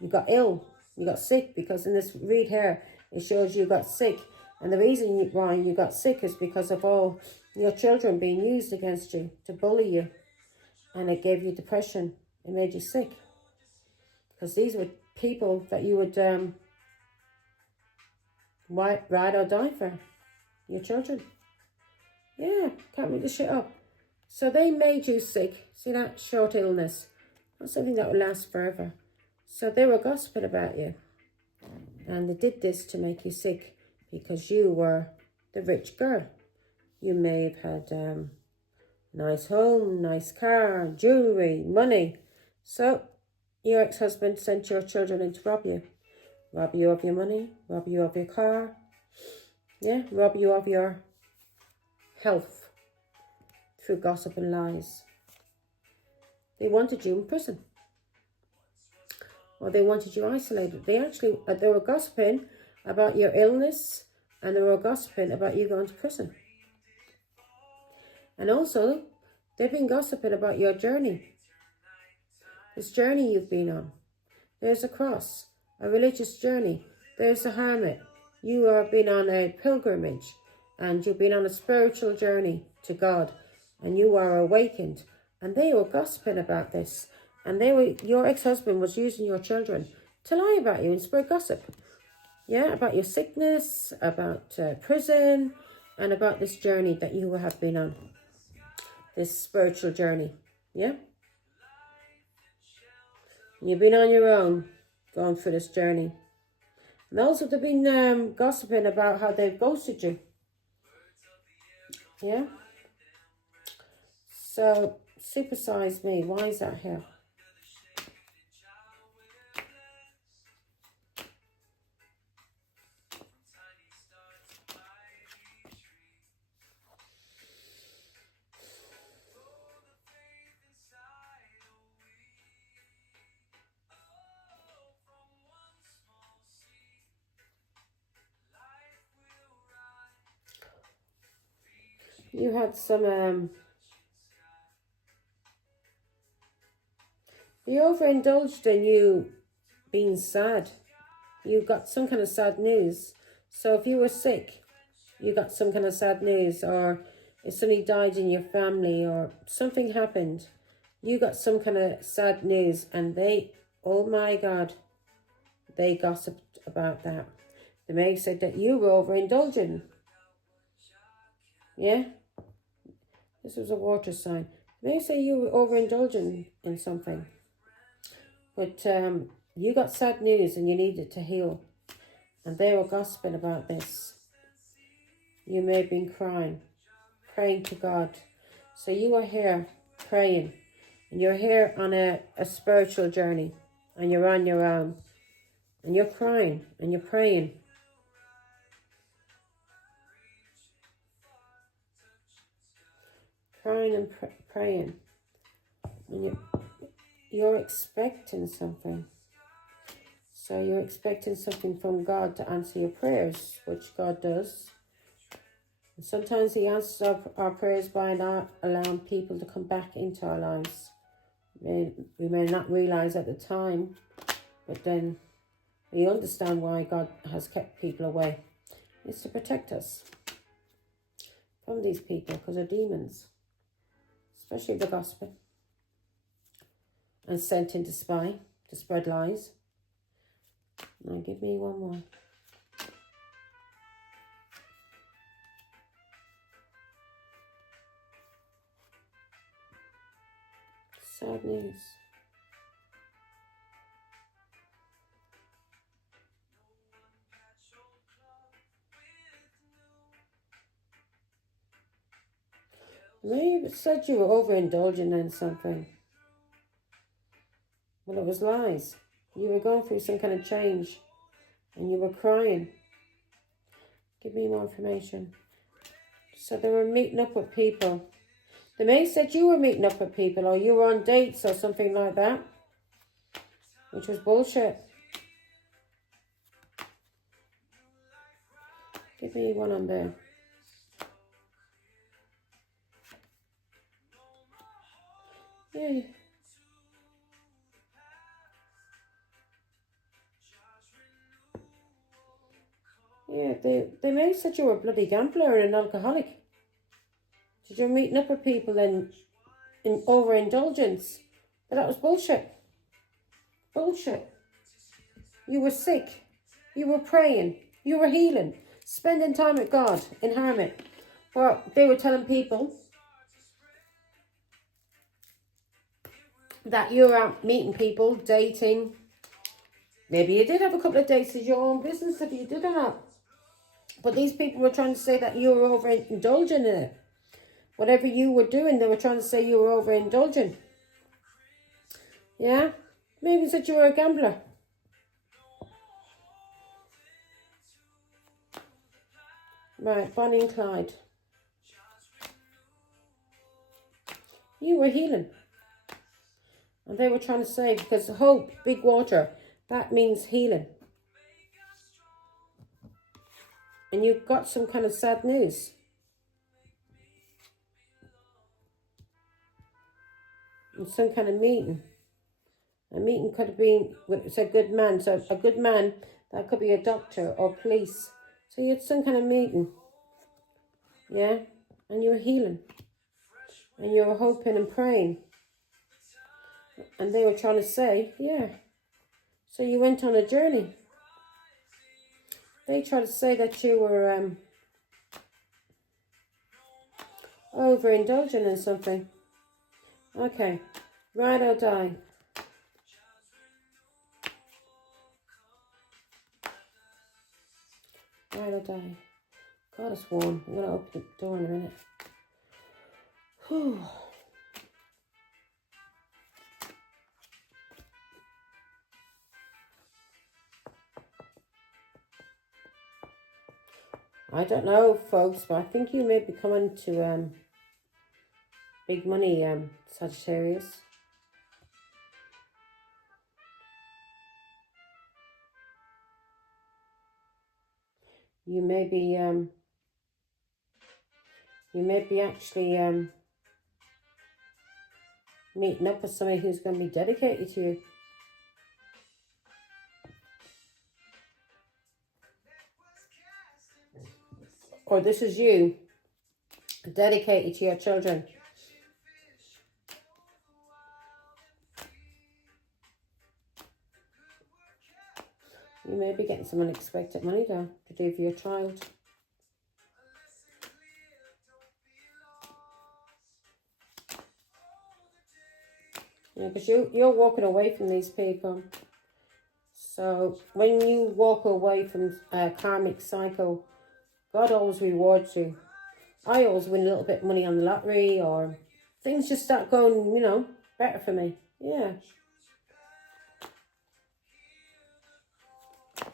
you got ill, you got sick, because in this read here, it shows you got sick. And the reason why you got sick is because of all your children being used against you to bully you. And it gave you depression. It made you sick. Because these were people that you would ride or die for. Your children. Yeah, can't make this shit up. So they made you sick. See that? Short illness. Not something that will last forever. So they were gossiping about you. And they did this to make you sick because you were the rich girl. You may have had nice home, nice car, jewellery, money. So your ex-husband sent your children in to rob you. Rob you of your money, rob you of your car. Yeah, rob you of your health. Through gossip and lies. They wanted you in prison. Or they wanted you isolated. They were gossiping about your illness, and they were gossiping about you going to prison. And also, they've been gossiping about your journey. This journey you've been on. There's a cross, a religious journey. There's a hermit. You have been on a pilgrimage, and you've been on a spiritual journey to God. And you are awakened. And they were gossiping about this. And your ex-husband was using your children to lie about you and spread gossip. Yeah, about your sickness, about prison, and about this journey that you have been on. This spiritual journey. Yeah? You've been on your own, going through this journny. And also they've been gossiping about how they've ghosted you. Yeah? So, supersize me. Why is that here? You had some, you overindulged in you being sad. You got some kind of sad news. So if you were sick, you got some kind of sad news, or if somebody died in your family or something happened, you got some kind of sad news, and they, oh my God, they gossiped about that. They may have said that you were overindulging. Yeah? This was a water sign. They may say you were overindulging in something. But you got sad news and you needed to heal. And they were gossiping about this. You may have been crying, praying to God. So you are here praying. And you're here on a spiritual journey. And you're on your own. And you're crying and you're praying. Crying and praying. And you're expecting something. So you're expecting something from God to answer your prayers, which God does. And sometimes he answers our prayers by not allowing people to come back into our lives. We may not realize at the time, but then we understand why God has kept people away. It's to protect us from these people, because they're demons, especially the gospel, and sent in to spy, to spread lies. Now give me one more. Sad news. Maybe it said you were overindulging in something. Well, it was lies. You were going through some kind of change and you were crying. Give me more information. So they were meeting up with people. They may have said you were meeting up with people, or you were on dates or something like that, which was bullshit. Give me one on there. Yeah. Yeah, they may have said you were a bloody gambler and an alcoholic. Did you meeting up with people in overindulgence? But that was bullshit. Bullshit. You were sick. You were praying. You were healing. Spending time with God in Harmony. Well, they were telling people that you were out meeting people, dating. Maybe you did have a couple of dates as your own business if you did or not. But these people were trying to say that you were overindulging in it. Whatever you were doing, they were trying to say you were overindulging. Yeah? Maybe said you were a gambler. Right, Bonnie and Clyde. You were healing. And they were trying to say, because hope, big water, that means healing. And you got some kind of sad news. And some kind of meeting. A meeting could have been with a good man. So a good man, that could be a doctor or police. So you had some kind of meeting. Yeah? And you were healing. And you were hoping and praying. And they were trying to say, yeah. So you went on a journey. They tried to say that you were overindulging in something. Okay. Ride or die. Ride or die. God, it's warm. I'm going to open the door in a minute. Whew. I don't know, folks, but I think you may be coming to big money, Sagittarius. You may be You may be actually meeting up with somebody who's going to be dedicated to you. Or this is you, dedicated to your children. You may be getting some unexpected money though, to do for your child. Yeah, because you're walking away from these people. So when you walk away from a karmic cycle, God always rewards you. I always win a little bit of money on the lottery, or things just start going, you know, better for me. Yeah.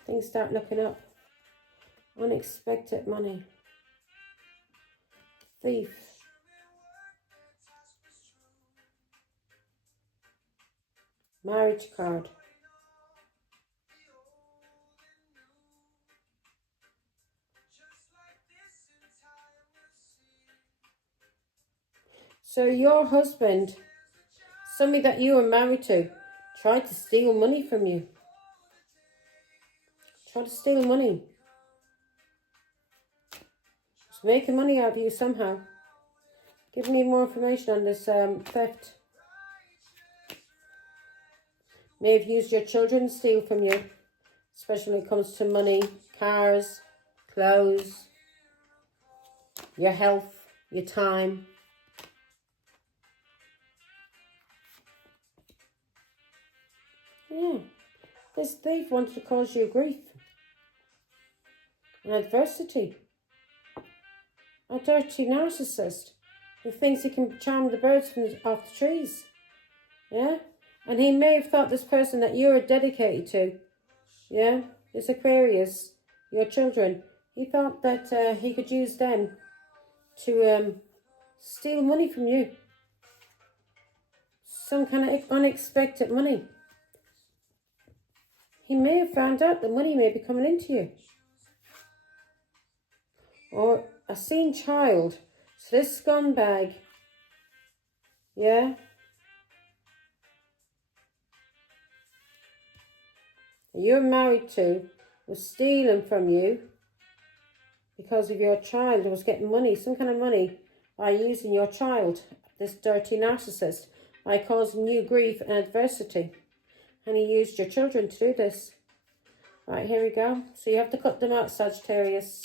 Things start looking up. Unexpected money. Thief. Marriage card. So your husband, somebody that you were married to, tried to steal money from you. Tried to steal money. He's making money out of you somehow. Give me more information on this theft. May have used your children to steal from you, especially when it comes to money, cars, clothes, your health, your time. Yeah, this thief wants to cause you grief and adversity. A dirty narcissist who thinks he can charm the birds off the trees. Yeah? And he may have thought this person that you're dedicated to, yeah, this Aquarius, your children, he thought that he could use them to steal money from you. Some kind of unexpected money. He may have found out the money may be coming into you. Or a seen child. So this scumbag, yeah, you're married to, was stealing from you because of your child who was getting money, some kind of money, by using your child, this dirty narcissist, by causing you grief and adversity. And he used your children to do this. Right, here we go. So you have to cut them out, Sagittarius,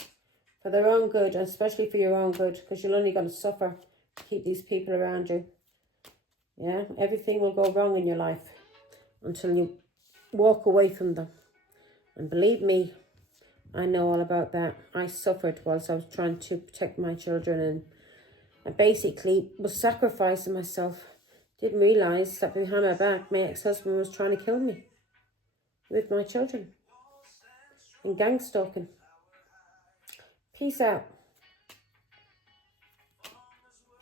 for their own good, and especially for your own good, because you're only going to suffer to keep these people around you. Yeah, everything will go wrong in your life until you walk away from them. And believe me, I know all about that. I suffered whilst I was trying to protect my children, and I basically was sacrificing myself. Didn't realise that behind my back, my ex-husband was trying to kill me with my children and gang stalking. Peace out.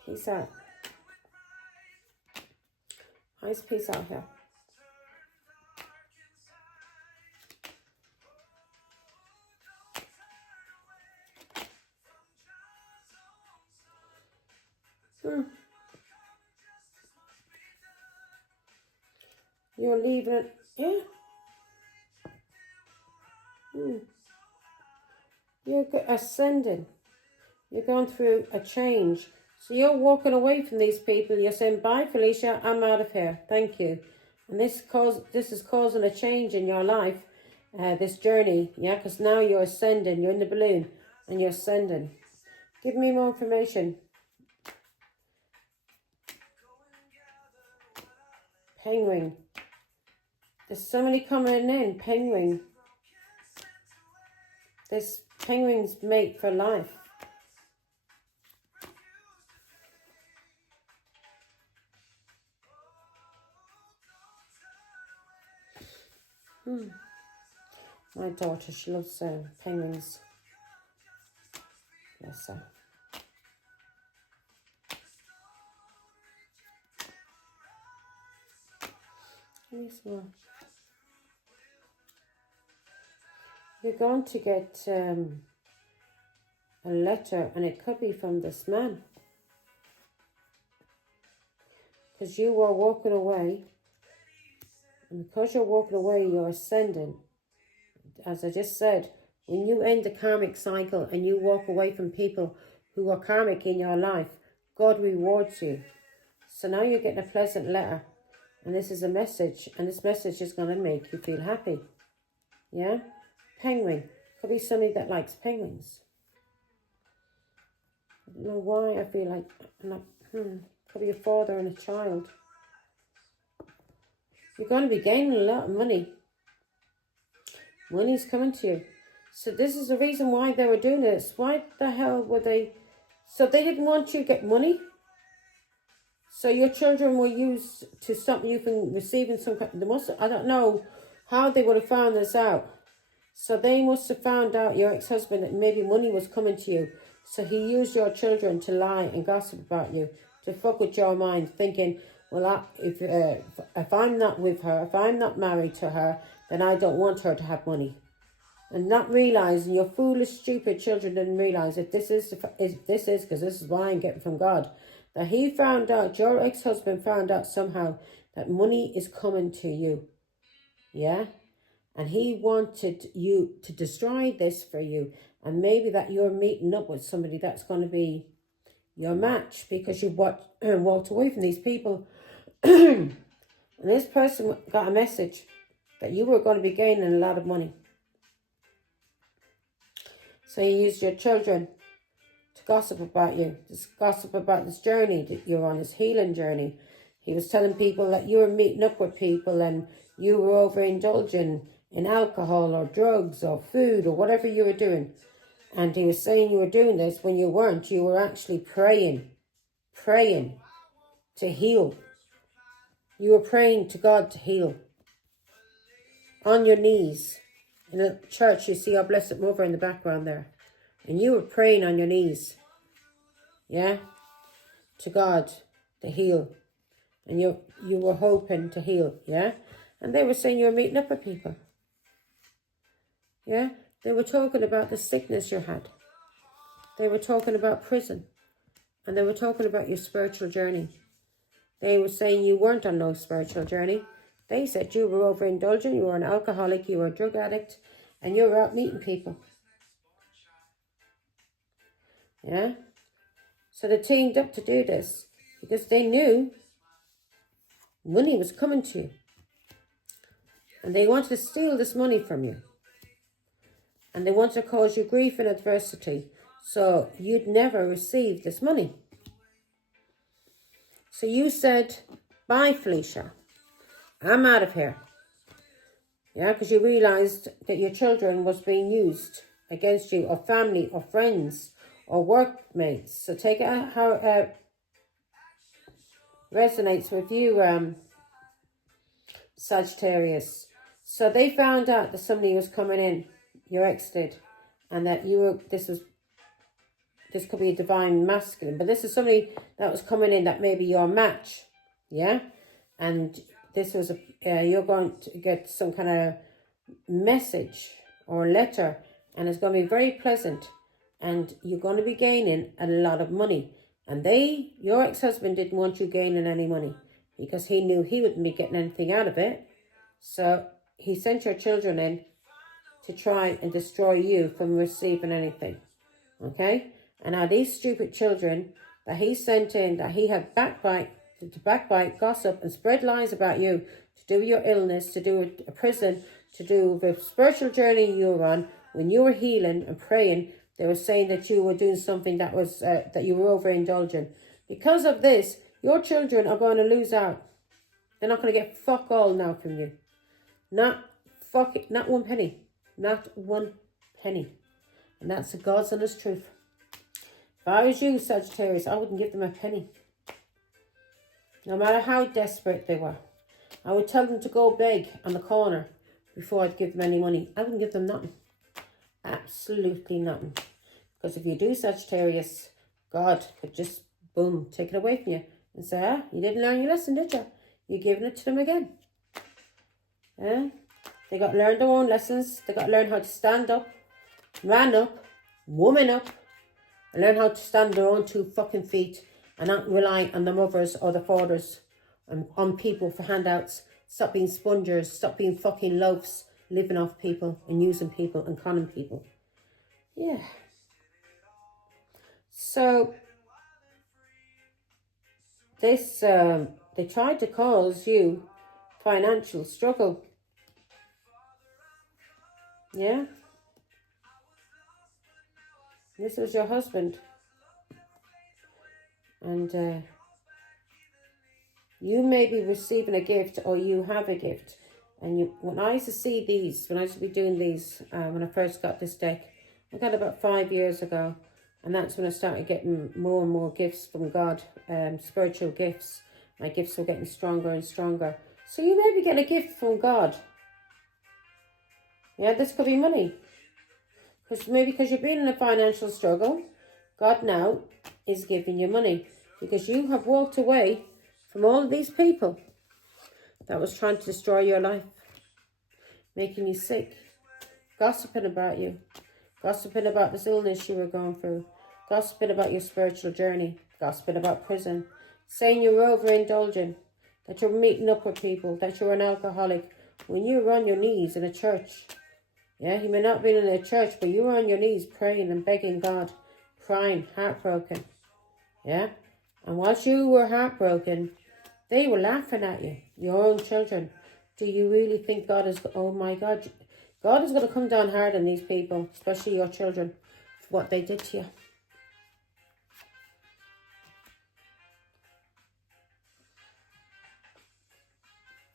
Peace out. Nice peace out here. You're leaving it, yeah. You're ascending. You're going through a change. So you're walking away from these people. You're saying, bye, Felicia, I'm out of here. Thank you. And this is causing a change in your life, this journey, yeah, because now you're ascending. You're in the balloon and you're ascending. Give me more information. Penguin. There's somebody coming in, penguin. This penguin's mate for life. My daughter, she loves penguins. Bless her. Yes, well. You're going to get a letter, and it could be from this man. Because you are walking away, and because you're walking away, you're ascending. As I just said, when you end the karmic cycle and you walk away from people who are karmic in your life, God rewards you. So now you're getting a pleasant letter, and this is a message, and this message is going to make you feel happy. Yeah? Penguin. Could be somebody that likes penguins. I don't know why I feel like, could be a father and a child. You're going to be gaining a lot of money. Money's coming to you. So this is the reason why they were doing this. Why the hell were they? So they didn't want you to get money. So your children were used to something you can receive in some kind. They must. I don't know how they would have found this out. So they must have found out, your ex-husband, that maybe money was coming to you. So he used your children to lie and gossip about you, to fuck with your mind, thinking, well, if I'm not with her, if I'm not married to her, then I don't want her to have money. And not realizing, your foolish, stupid children didn't realize that this is because this is what I'm getting from God. That he found out, your ex-husband found out somehow that money is coming to you. Yeah? And he wanted you to destroy this for you. And maybe that you're meeting up with somebody that's going to be your match, because you walked away from these people. And this person got a message that you were going to be gaining a lot of money. So he used your children to gossip about you, to gossip about this journey that you're on, this healing journey. He was telling people that you were meeting up with people and you were overindulging in alcohol or drugs or food or whatever you were doing. And he was saying you were doing this when you weren't. You were actually praying to heal. You were praying to God to heal. On your knees. In the church, you see our Blessed Mother in the background there. And you were praying on your knees. Yeah? To God to heal. And you were hoping to heal. Yeah? And they were saying you were meeting up with people. Yeah? They were talking about the sickness you had. They were talking about prison. And they were talking about your spiritual journey. They were saying you weren't on no spiritual journey. They said you were overindulgent, you were an alcoholic, you were a drug addict, and you were out meeting people. Yeah? So they teamed up to do this because they knew money was coming to you. And they wanted to steal this money from you. And they wanted to cause you grief and adversity, so you'd never receive this money. So you said, bye, Felicia. I'm out of here. Yeah, because you realised that your children was being used against you, or family, or friends, or workmates. So take it how it resonates with you, Sagittarius. So they found out that somebody was coming in, your ex did, and that this could be a divine masculine, but this is somebody that was coming in that may be your match. Yeah, and this was you're going to get some kind of message or letter, and it's going to be very pleasant, and you're going to be gaining a lot of money. And your ex-husband didn't want you gaining any money because he knew he wouldn't be getting anything out of it. So he sent your children in to try and destroy you from receiving anything. Okay? And now these stupid children that he sent in, that he had to backbite, gossip, and spread lies about you, to do with your illness, to do with a prison, to do with the spiritual journey you were on, when you were healing and praying, they were saying that you were doing something that was that you were overindulging. Because of this, your children are going to lose out. They're not going to get fuck all now from you. Not one penny. Not one penny. And that's the God's honest truth. If I was you, Sagittarius, I wouldn't give them a penny. No matter how desperate they were. I would tell them to go beg on the corner before I'd give them any money. I wouldn't give them nothing. Absolutely nothing. Because if you do, Sagittarius, God could just, boom, take it away from you. And say, you didn't learn your lesson, did you? You're giving it to them again. Yeah? They got to learn their own lessons. They got to learn how to stand up, man up, woman up, and learn how to stand on their own 2 fucking feet and not rely on the mothers or the fathers and on people for handouts. Stop being spongers. Stop being fucking loafs, living off people and using people and conning people. Yeah. So this, they tried to cause you financial struggle. Yeah. This was your husband. And you may be receiving a gift, or you have a gift. And when I used to see these, when I used to be doing these, when I first got this deck, I got about 5 years ago. And that's when I started getting more and more gifts from God, spiritual gifts. My gifts were getting stronger and stronger. So you may be getting a gift from God. Yeah, this could be money. Because you've been in a financial struggle, God now is giving you money. Because you have walked away from all of these people that was trying to destroy your life. Making you sick. Gossiping about you. Gossiping about this illness you were going through. Gossiping about your spiritual journey. Gossiping about prison. Saying you're overindulging. That you're meeting up with people. That you're an alcoholic. When you were on your knees in a church. Yeah, you may not have been in a church, but you were on your knees praying and begging God. Crying, heartbroken. Yeah? And whilst you were heartbroken, they were laughing at you. Your own children. Do you really think God is... Oh my God. God is going to come down hard on these people, especially your children, for what they did to you.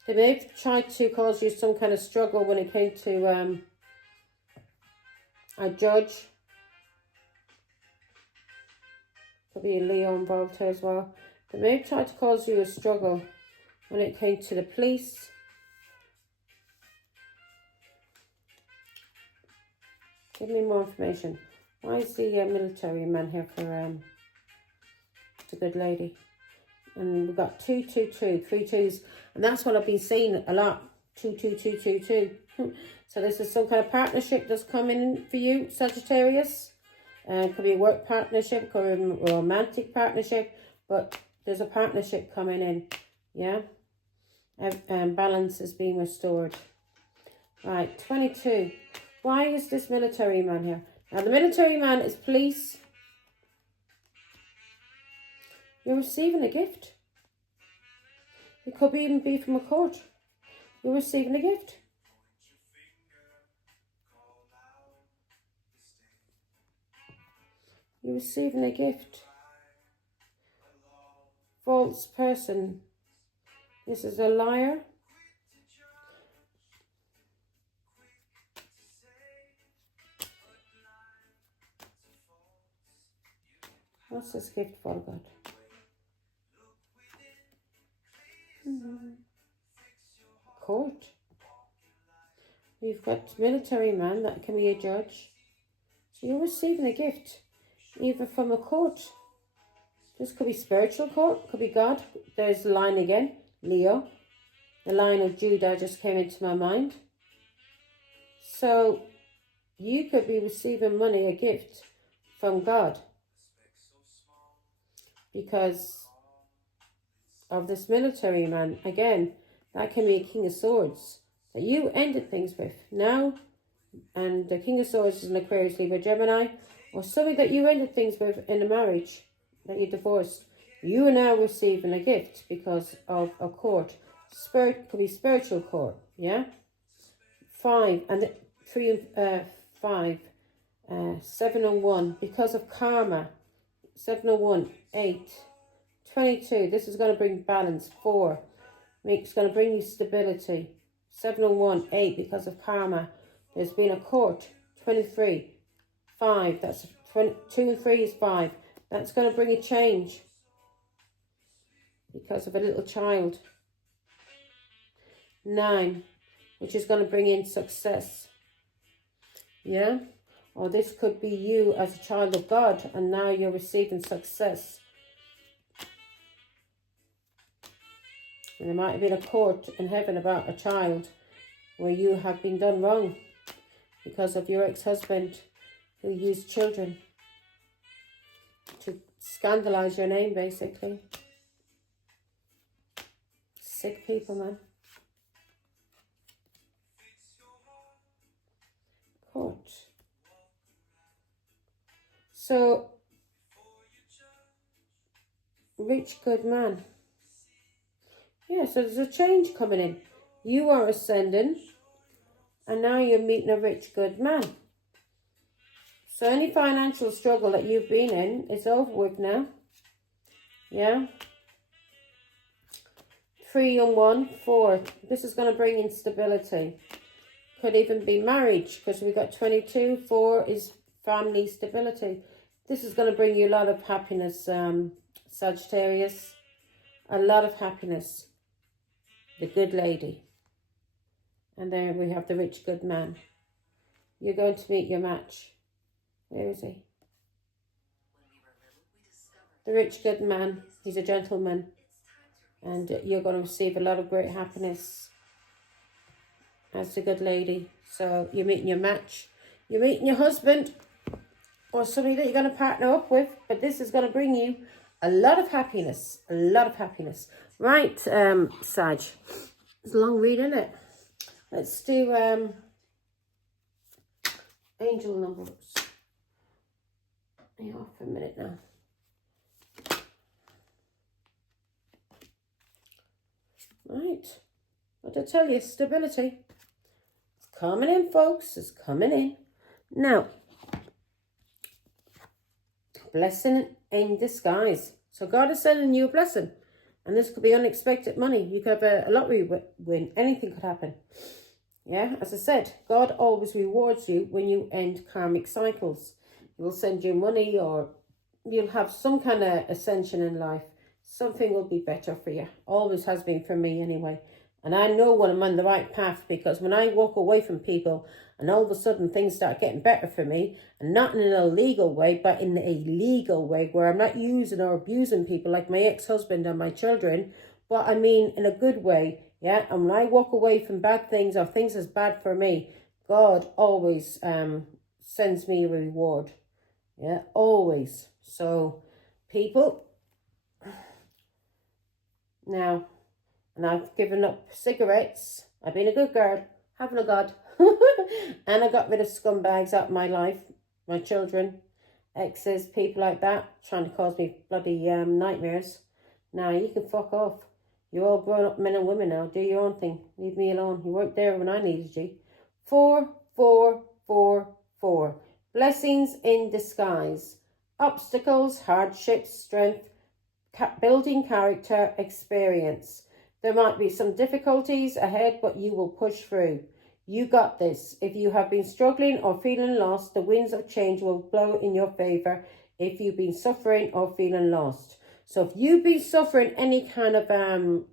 They may have tried to cause you some kind of struggle when it came to a judge. Could be a Leo involved here as well. They may have tried to cause you a struggle when it came to the police. Give me more information. Why is the military man here for the good lady? And we've got 2, 2, 2, 3 twos. And that's what I've been seeing a lot. 2, 2, 2, 2, 2. So this is some kind of partnership that's coming for you, Sagittarius. It could be a work partnership, could be a romantic partnership. But there's a partnership coming in. Yeah? And balance is being restored. Right, 22. Why is this military man here? Now, the military man is police. You're receiving a gift. It could even be from a court. You're receiving a gift. You're receiving a gift. False person. This is a liar. What's this gift for, God? Court. You've got military man, that can be a judge. So you're receiving a gift, either from a court. This could be spiritual court, could be God. There's the line again, Leo. The line of Judah just came into my mind. So you could be receiving money, a gift from God, because of this military man. Again, that can be a King of Swords that you ended things with now. And the King of Swords is an Aquarius, Libra, Gemini, or something that you ended things with in a marriage that you divorced. You are now receiving a gift because of a court. Spirit could be spiritual court, yeah? 5 and 3 and 5, 7 and 1, because of karma. 7 and 1, 8, 22. This is going to bring balance. 4, it's going to bring you stability. 7 and 1, 8, because of karma. There's been a court. 23, 5. That's 2 and 3 is 5. That's going to bring a change because of a little child. 9, which is going to bring in success. Yeah? Or this could be you as a child of God, and now you're receiving success. And there might have been a court in heaven about a child where you have been done wrong because of your ex-husband who used children. Scandalise your name, basically. Sick people, man. Court. So, rich, good man. Yeah, so there's a change coming in. You are ascending, and now you're meeting a rich, good man. So any financial struggle that you've been in is over with now. Yeah. 3 and 1, 4. This is going to bring in stability. Could even be marriage, because we got 22. 4 is family stability. This is going to bring you a lot of happiness, Sagittarius. A lot of happiness. The good lady. And there we have the rich, good man. You're going to meet your match. Where is he? The rich, good man. He's a gentleman. And you're going to receive a lot of great happiness as the good lady. So you're meeting your match. You're meeting your husband or somebody that you're going to partner up with. But this is going to bring you a lot of happiness. A lot of happiness. Right, Sag. It's a long read, isn't it? Let's do angel numbers. Hang on for a minute now. Right. What did I tell you? Stability. It's coming in, folks. It's coming in. Now, blessing in disguise. So God is sending you a blessing. And this could be unexpected money. You could have a lottery win. Anything could happen. Yeah, as I said, God always rewards you when you end karmic cycles. He will send you money, or you'll have some kind of ascension in life. Something will be better for you. Always has been for me anyway. And I know when I'm on the right path, because when I walk away from people and all of a sudden things start getting better for me, and not in an illegal way, but in a legal way where I'm not using or abusing people like my ex-husband and my children, but I mean in a good way. Yeah, and when I walk away from bad things or things that's bad for me, God always sends me a reward. Yeah, always. So, people, now, and I've given up cigarettes. I've been a good girl, having a God. And I got rid of scumbags out of my life, my children, exes, people like that, trying to cause me bloody nightmares. Now, you can fuck off. You're all grown up men and women now. Do your own thing. Leave me alone. You weren't there when I needed you. 4, 4, 4, 4. Blessings in disguise. Obstacles, hardships, strength, building character, experience. There might be some difficulties ahead, but you will push through. You got this. If you have been struggling or feeling lost, the winds of change will blow in your favor if you've been suffering or feeling lost. So if you've been suffering any kind of,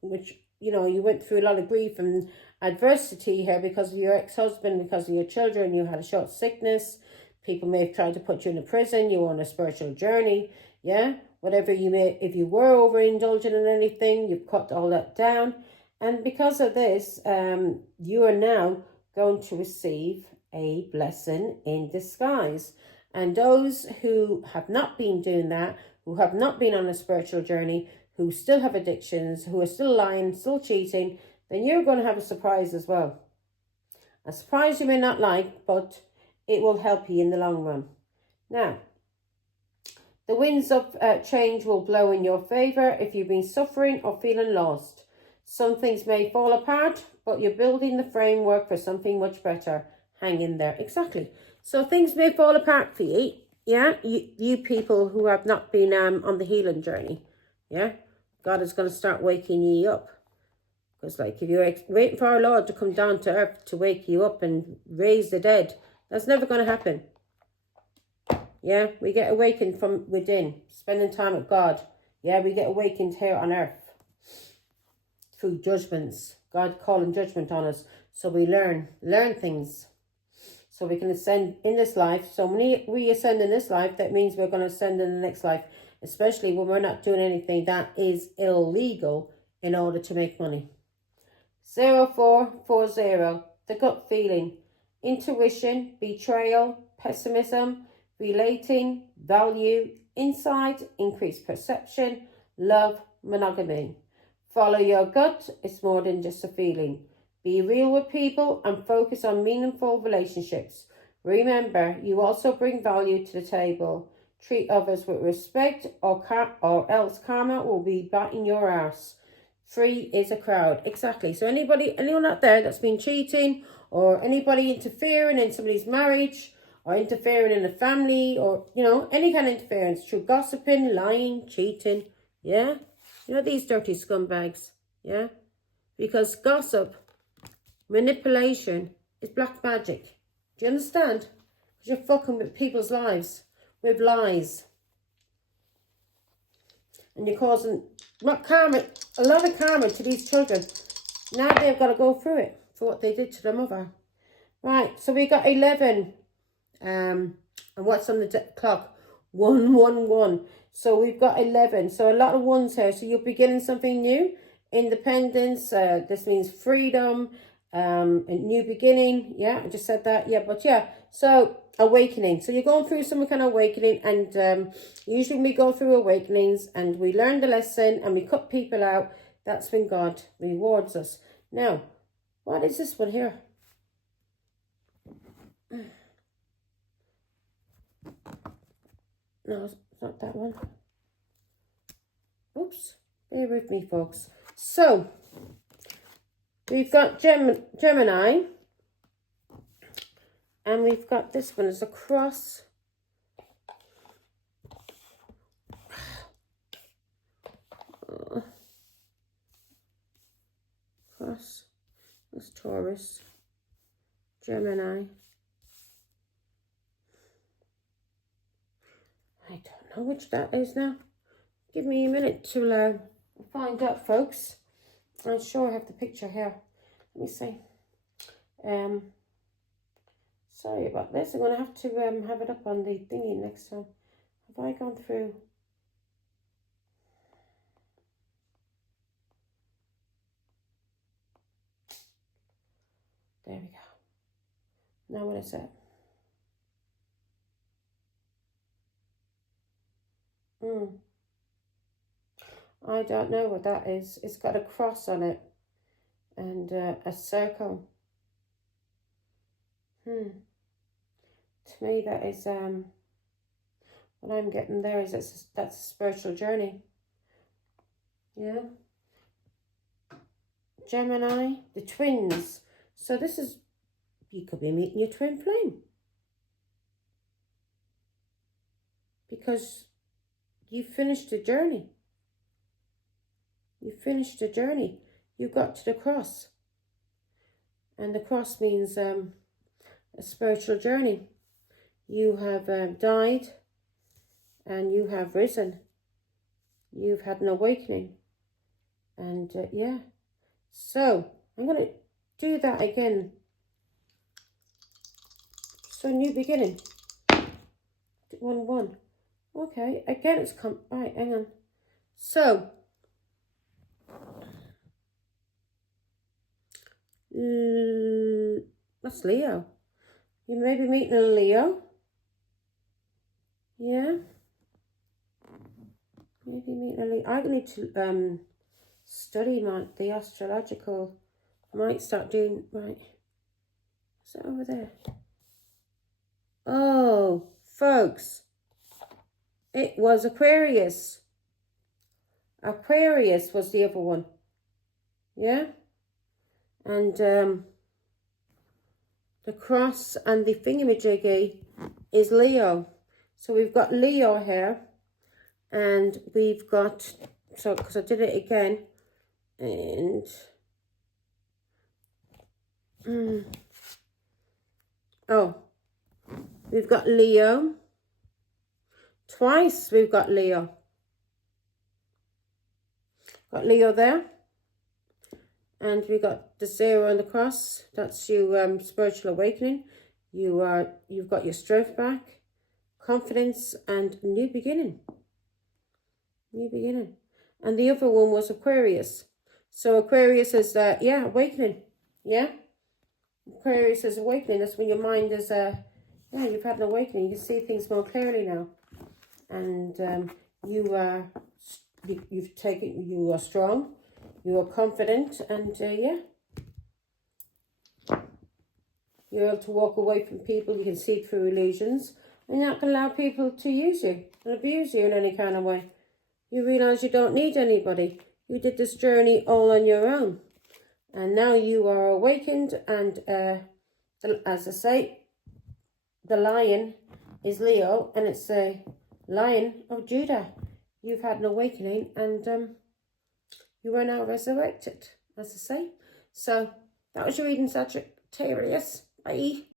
which, you know, you went through a lot of grief and adversity here because of your ex-husband, because of your children, you had a short sickness, people may have tried to put you in a prison, you were on a spiritual journey, yeah? Whatever you may, if you were overindulging in anything, you've cut all that down. And because of this, you are now going to receive a blessing in disguise. And those who have not been doing that, who have not been on a spiritual journey, who still have addictions, who are still lying, still cheating, then you're going to have a surprise as well. A surprise you may not like, but it will help you in the long run. Now, the winds of change will blow in your favor if you've been suffering or feeling lost. Some things may fall apart, but you're building the framework for something much better. Hang in there. Exactly. So things may fall apart for you. Yeah, you people who have not been on the healing journey. Yeah, God is going to start waking you up. Because like if you're waiting for our Lord to come down to earth to wake you up and raise the dead, that's never going to happen. Yeah, we get awakened from within, spending time with God. Yeah, we get awakened here on earth through judgments. God calling judgment on us. So we learn things. So we can ascend in this life. So when we ascend in this life, that means we're going to ascend in the next life. Especially when we're not doing anything that is illegal in order to make money. 0440. The gut feeling. Intuition, betrayal, pessimism, relating, value, insight, increased perception, love, monogamy. Follow your gut. It's more than just a feeling. Be real with people and focus on meaningful relationships. Remember, you also bring value to the table. Treat others with respect or else karma will be biting your ass. 3 is a crowd. Exactly. So anyone out there that's been cheating or anybody interfering in somebody's marriage or interfering in a family or, you know, any kind of interference through gossiping, lying, cheating, yeah? You know, these dirty scumbags, yeah? Because gossip, manipulation is black magic. Do you understand? Because you're fucking with people's lives with lies. And you're causing karma, a lot of karma to these children. Now they've got to go through it for what they did to their mother. Right, so we got 11. And what's on the clock? 111. So we've got 11. So a lot of ones here. So you're beginning something new. Independence. This means freedom. A new beginning. Yeah, I just said that. Yeah, but yeah. So awakening. So you're going through some kind of awakening. And usually when we go through awakenings and we learn the lesson and we cut people out, that's when God rewards us. Now, what is this one here? No, it's not that one. Oops. Bear with me, folks. So, we've got Gemini. And we've got this one as a cross. Cross. That's Taurus. Gemini. I don't know which that is now. Give me a minute to find out, folks. I'm sure I have the picture here. Let me see. Sorry about this. I'm going to have to have it up on the thingy next time. Have I gone through? There we go. Now what is it? I don't know what that is. It's got a cross on it and a circle. To me, that is what I'm getting there is that's a spiritual journey. Yeah. Gemini, the twins. So this is, you could be meeting your twin flame. Because you finished the journey. You finished the journey. You got to the cross. And the cross means a spiritual journey. You have died and you have risen. You've had an awakening. And yeah. So I'm going to do that again. So new beginning. 1-1. Okay, again it's come. Right, hang on. So that's Leo. You may be meeting a Leo. Yeah. Maybe meeting a Leo. I need to study the astrological. I might start doing, right. Is that over there? Oh, folks. It was Aquarius. Aquarius was the other one. Yeah? And the cross and the thingamajiggy is Leo. So we've got Leo here. And we've got, so because I did it again. And oh, we've got Leo. Twice we've got Leo. Got Leo there. And we got the 0 and the cross. That's your spiritual awakening. You've got your strength back, confidence, and new beginning. New beginning. And the other one was Aquarius. So Aquarius is yeah, awakening. Yeah. Aquarius is awakening. That's when your mind is yeah, you've had an awakening. You can see things more clearly now. and you are strong, you are confident, and yeah, you're able to walk away from people. You can see through illusions, and you're not going to allow people to use you and abuse you in any kind of way. You realise you don't need anybody. You did this journey all on your own, and now you are awakened, and as I say, the lion is Leo, and it's the Lion of Judah. You've had an awakening, and you are now resurrected, as I say. So that was your reading, Sagittarius. Bye.